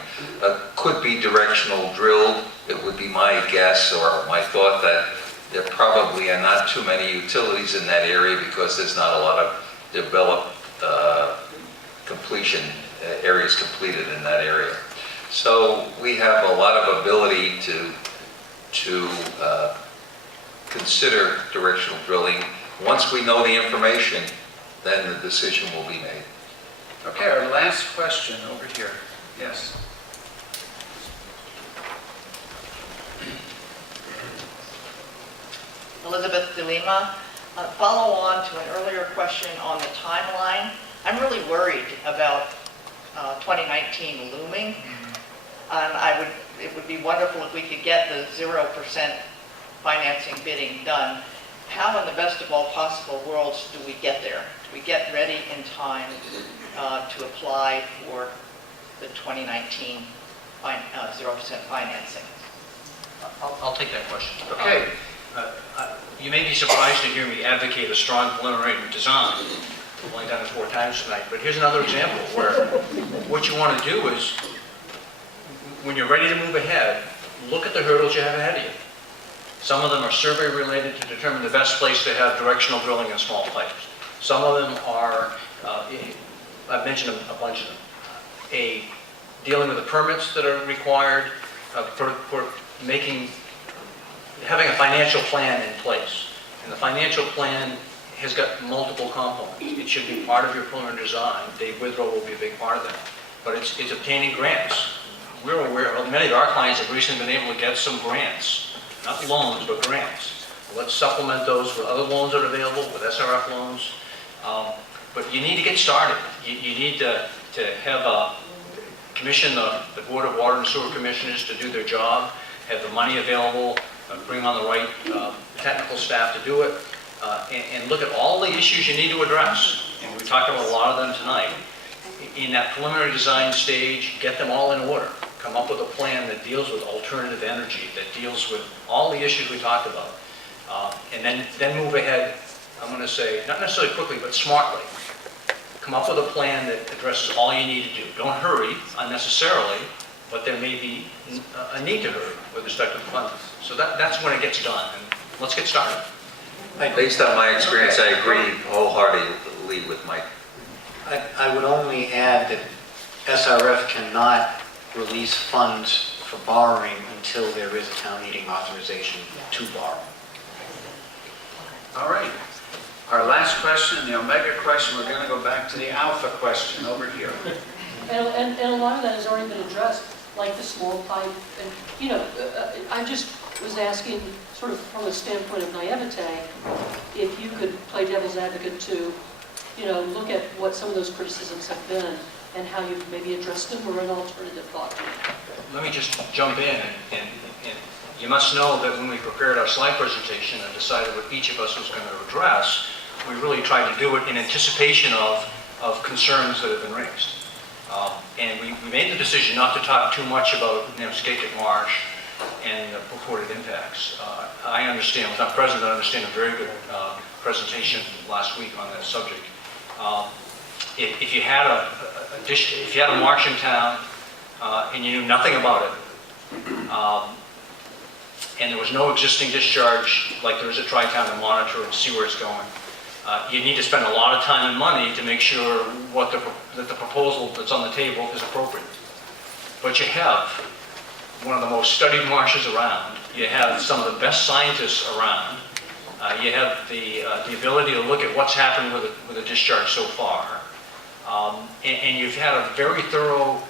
could be directional drilled. It would be my guess or my thought that there probably are not too many utilities in that area because there's not a lot of developed completion areas completed in that area. So we have a lot of ability to consider directional drilling. Once we know the information, then the decision will be made. Okay, our last question over here. Yes. Elizabeth DeLima. Follow on to an earlier question on the timeline. I'm really worried about 2019 looming. And it would be wonderful if we could get the 0% financing bidding done. How in the best of all possible worlds do we get there? Do we get ready in time to apply for the 2019 0% financing? I'll take that question. Okay. You may be surprised to hear me advocate a strong preliminary design. I've only done it 4 times tonight, but here's another example where what you want to do is, when you're ready to move ahead, look at the hurdles you have ahead of you. Some of them are survey related to determine the best place to have directional drilling and small pipes. Some of them are, I've mentioned a bunch of them. Dealing with the permits that are required for having a financial plan in place. And the financial plan has got multiple components. It should be part of your preliminary design. Dave Withrow will be a big part of that. But it's obtaining grants. We're aware, many of our clients have recently been able to get some grants. Not loans, but grants. Let's supplement those with other loans that are available, with SRF loans. But you need to get started. You need to have commission the Board of Water and Sewer Commissioners to do their job, have the money available, bring on the right technical staff to do it, and look at all the issues you need to address. And we talked about a lot of them tonight. In that preliminary design stage, get them all in order. Come up with a plan that deals with alternative energy, that deals with all the issues we talked about. And then move ahead, I'm going to say, not necessarily quickly, but smartly. Come up with a plan that addresses all you need to do. Don't hurry unnecessarily, but there may be a need to hurry with respect to the funding. So that's when it gets done. And let's get started. Based on my experience, I agree wholeheartedly with Mike. I would only add that SRF cannot release funds for borrowing until there is a town meeting authorization to borrow. All right. Our last question, the Omega question, we're going to go back to the Alpha question over here. And a lot of that has already been addressed, like the small pipe. And, you know, I just was asking, sort of from a standpoint of naivete, if you could play devil's advocate to, you know, look at what some of those criticisms have been and how you've maybe addressed them or an alternative thought. Let me just jump in, and you must know that when we prepared our slide presentation and decided what each of us was going to address, we really tried to do it in anticipation of concerns that have been raised. And we made the decision not to talk too much about Skagit Marsh and the purported impacts. I understand, was not present, but I understand a very good presentation last week on that subject. If you had a marsh in town and you knew nothing about it, and there was no existing discharge like there is at Tri-Town to monitor and see where it's going, you need to spend a lot of time and money to make sure that the proposal that's on the table is appropriate. But you have one of the most studied marshes around. You have some of the best scientists around. You have the ability to look at what's happened with a discharge so far. And you've had a very thorough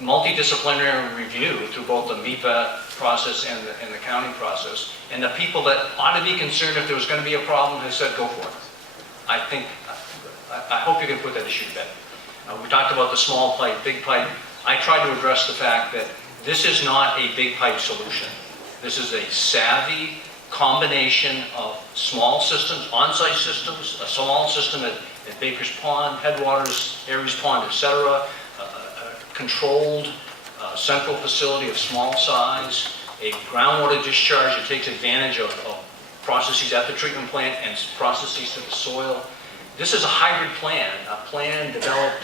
multidisciplinary review through both the MIPA process and the county process. And the people that ought to be concerned if there was going to be a problem have said, go for it. I hope you can put that issue to bed. We talked about the small pipe, big pipe. I tried to address the fact that this is not a big pipe solution. This is a savvy combination of small systems, on-site systems, a small system at Baker's Pond, Headwaters, Aries Pond, etc., a controlled central facility of small size, a groundwater discharge that takes advantage of processes at the treatment plant and processes to the soil. This is a hybrid plan, a plan developed.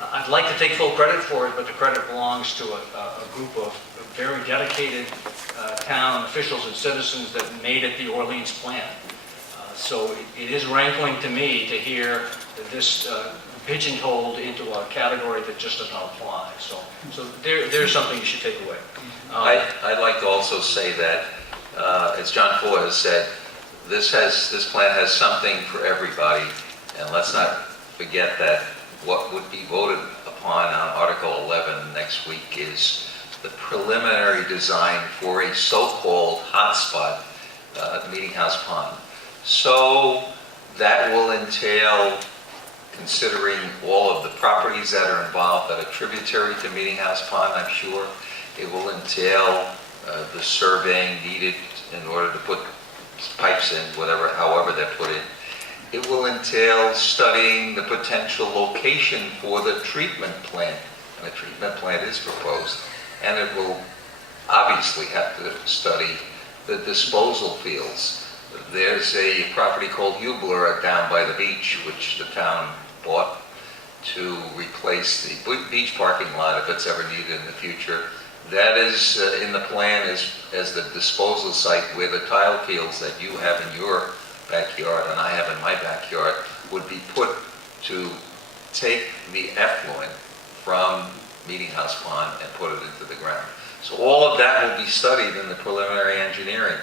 I'd like to take full credit for it, but the credit belongs to a group of very dedicated town officials and citizens that made it the Orleans plan. So it is rankling to me to hear this pigeonholed into a category that just does not apply. So there's something you should take away. I'd like to also say that, as John Fuller has said, this plan has something for everybody, and let's not forget that what would be voted upon on Article 11 next week is the preliminary design for a so-called hotspot at Meeting House Pond. So that will entail considering all of the properties that are involved that are tributary to Meeting House Pond, I'm sure. It will entail the surveying needed in order to put pipes in, however they're put in. It will entail studying the potential location for the treatment plant, and a treatment plant is proposed. And it will obviously have to study the disposal fields. There's a property called Hubler down by the beach, which the town bought to replace the beach parking lot if it's ever needed in the future. That is in the plan as the disposal site where the tile fields that you have in your backyard and I have in my backyard would be put to take the effluent from Meeting House Pond and put it into the ground. So all of that will be studied in the preliminary engineering.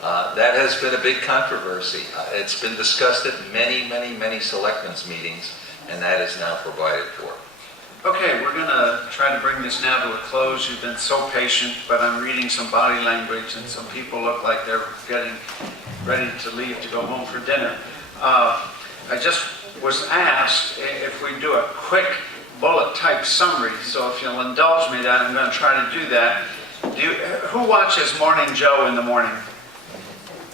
That has been a big controversy. It's been discussed at many selectmen's meetings, and that is now provided for. Okay, we're going to try to bring this now to a close. You've been so patient, but I'm reading some body language, and some people look like they're getting ready to leave to go home for dinner. I just was asked if we do a quick bullet type summary, so if you'll indulge me that, I'm going to try to do that. Who watches Morning Joe in the morning?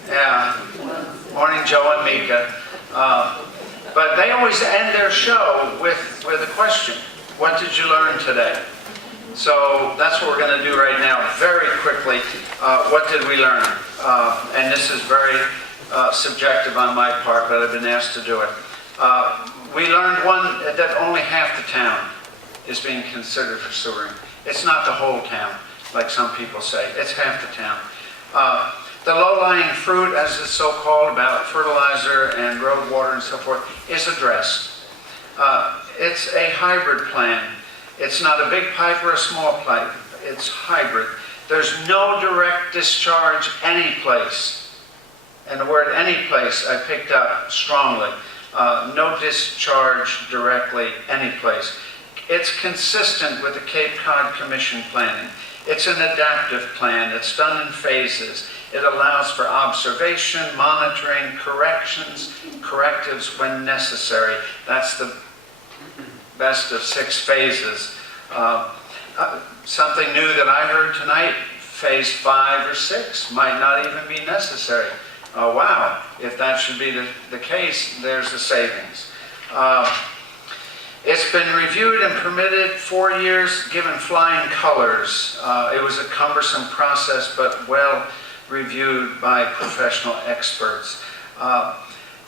Yeah, Morning Joe and Mika. But they always end their show with a question. What did you learn today? So that's what we're going to do right now, very quickly. What did we learn? And this is very subjective on my part, but I've been asked to do it. We learned that only half the town is being considered for sewering. It's not the whole town, like some people say. It's half the town. The low-lying fruit, as it's so-called, about fertilizer and road water and so forth, is addressed. It's a hybrid plan. It's not a big pipe or a small pipe. It's hybrid. There's no direct discharge any place. And the word any place I picked up strongly. No discharge directly any place. It's consistent with the Cape Cod Commission planning. It's an adaptive plan. It's done in phases. It allows for observation, monitoring, correctives when necessary. That's the best of 6 phases. Something new that I heard tonight, phase 5 or 6 might not even be necessary. Wow, if that should be the case, there's the savings. It's been reviewed and permitted 4 years, given flying colors. It was a cumbersome process, but well reviewed by professional experts.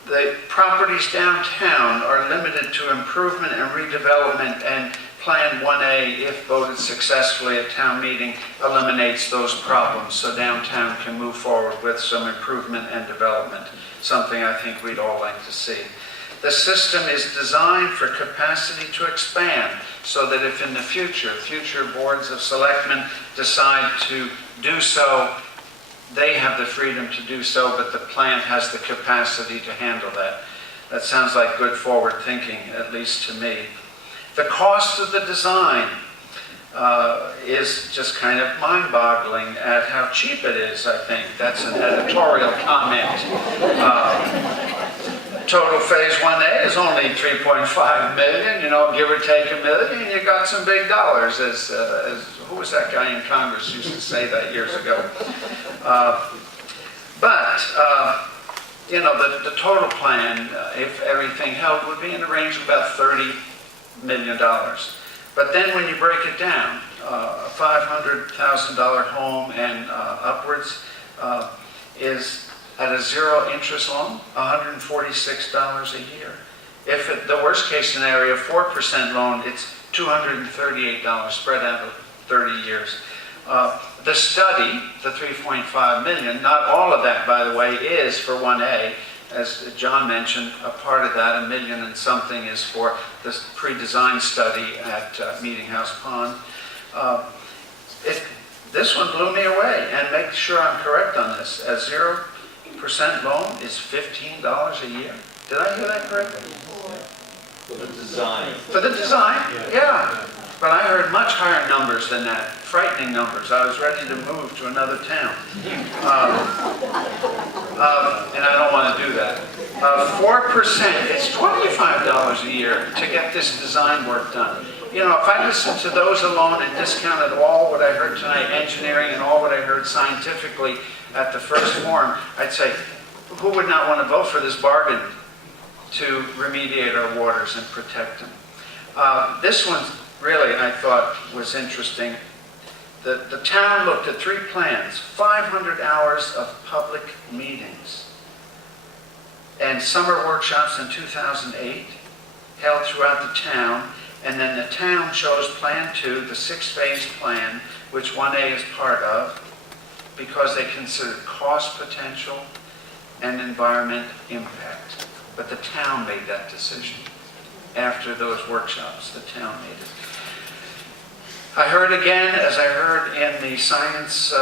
The properties downtown are limited to improvement and redevelopment, and Plan 1A, if voted successfully at town meeting, eliminates those problems so downtown can move forward with some improvement and development, something I think we'd all like to see. The system is designed for capacity to expand so that if in the future boards of selectmen decide to do so, they have the freedom to do so, but the plant has the capacity to handle that. That sounds like good forward thinking, at least to me. The cost of the design is just kind of mind-boggling at how cheap it is, I think. That's an editorial comment. Total phase 1A is only $3.5 million, give or take $1 million, you got some big dollars, as who was that guy in Congress used to say that years ago. The total plan, if everything held, would be in the range of about $30 million. But then when you break it down, a $500,000 home and upwards is at a 0 interest loan, $146 a year. If the worst case scenario, 4% loan, it's $238 spread out of 30 years. The study, the $3.5 million, not all of that, by the way, is for 1A. As John mentioned, a part of that, $1 million and something, is for this pre-design study at Meeting House Pond. This one blew me away, and make sure I'm correct on this. A 0% loan is $15 a year. Did I hear that correctly? For the design. For the design, yeah. But I heard much higher numbers than that, frightening numbers. I was ready to move to another town. And I don't want to do that. 4%, it's $25 a year to get this design work done. If I listened to those alone and discounted all what I heard tonight, engineering, and all what I heard scientifically at the first forum, I'd say, who would not want to vote for this bargain to remediate our waters and protect them? This one really, I thought, was interesting. The town looked at 3 plans, 500 hours of public meetings, and summer workshops in 2008 held throughout the town, and then the town chose Plan 2, the 6-phase plan, which 1A is part of, because they considered cost potential and environment impact. But the town made that decision. After those workshops, the town made it. I heard again, as I heard in the science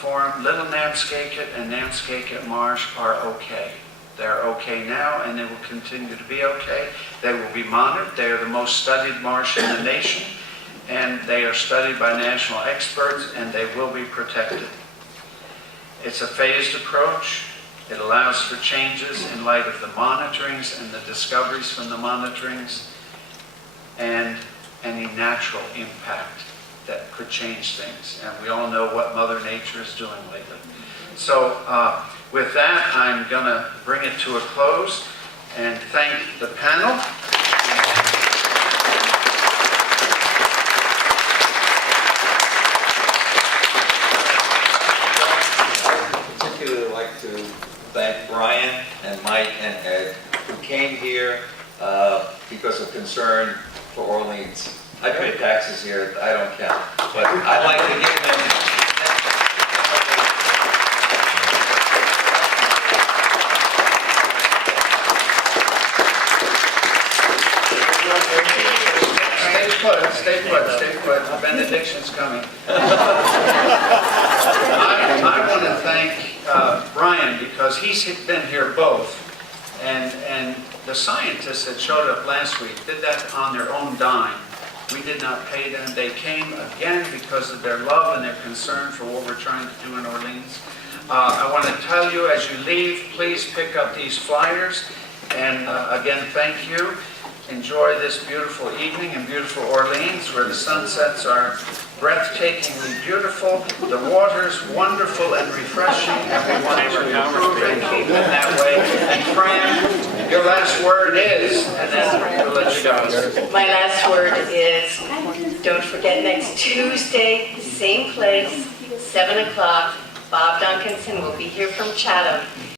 forum, Little Namskakett and Namskakett Marsh are okay. They're okay now, and they will continue to be okay. They will be monitored. They are the most studied marsh in the nation, and they are studied by national experts, and they will be protected. It's a phased approach. It allows for changes in light of the monitorings and the discoveries from the monitorings and any natural impact that could change things. And we all know what Mother Nature is doing lately. So with that, I'm going to bring it to a close and thank the panel. To thank Brian and Mike and Ed, who came here because of concern for Orleans. I pay taxes here, I don't count, but I'd like to give them. Stay put, the benediction's coming. I want to thank Brian, because he's been here both, and the scientists that showed up last week did that on their own dime. We did not pay them. They came again because of their love and their concern for what we're trying to do in Orleans. I want to tell you, as you leave, please pick up these flyers, and again, thank you. Enjoy this beautiful evening in beautiful Orleans, where the sunsets are breathtakingly beautiful, the water's wonderful and refreshing, and we want to improve and keep it that way. And Fran, your last word is, and then we'll let you go. My last word is, don't forget next Tuesday, same place, 7 o'clock, Bob Duncanson will be here from Chatham.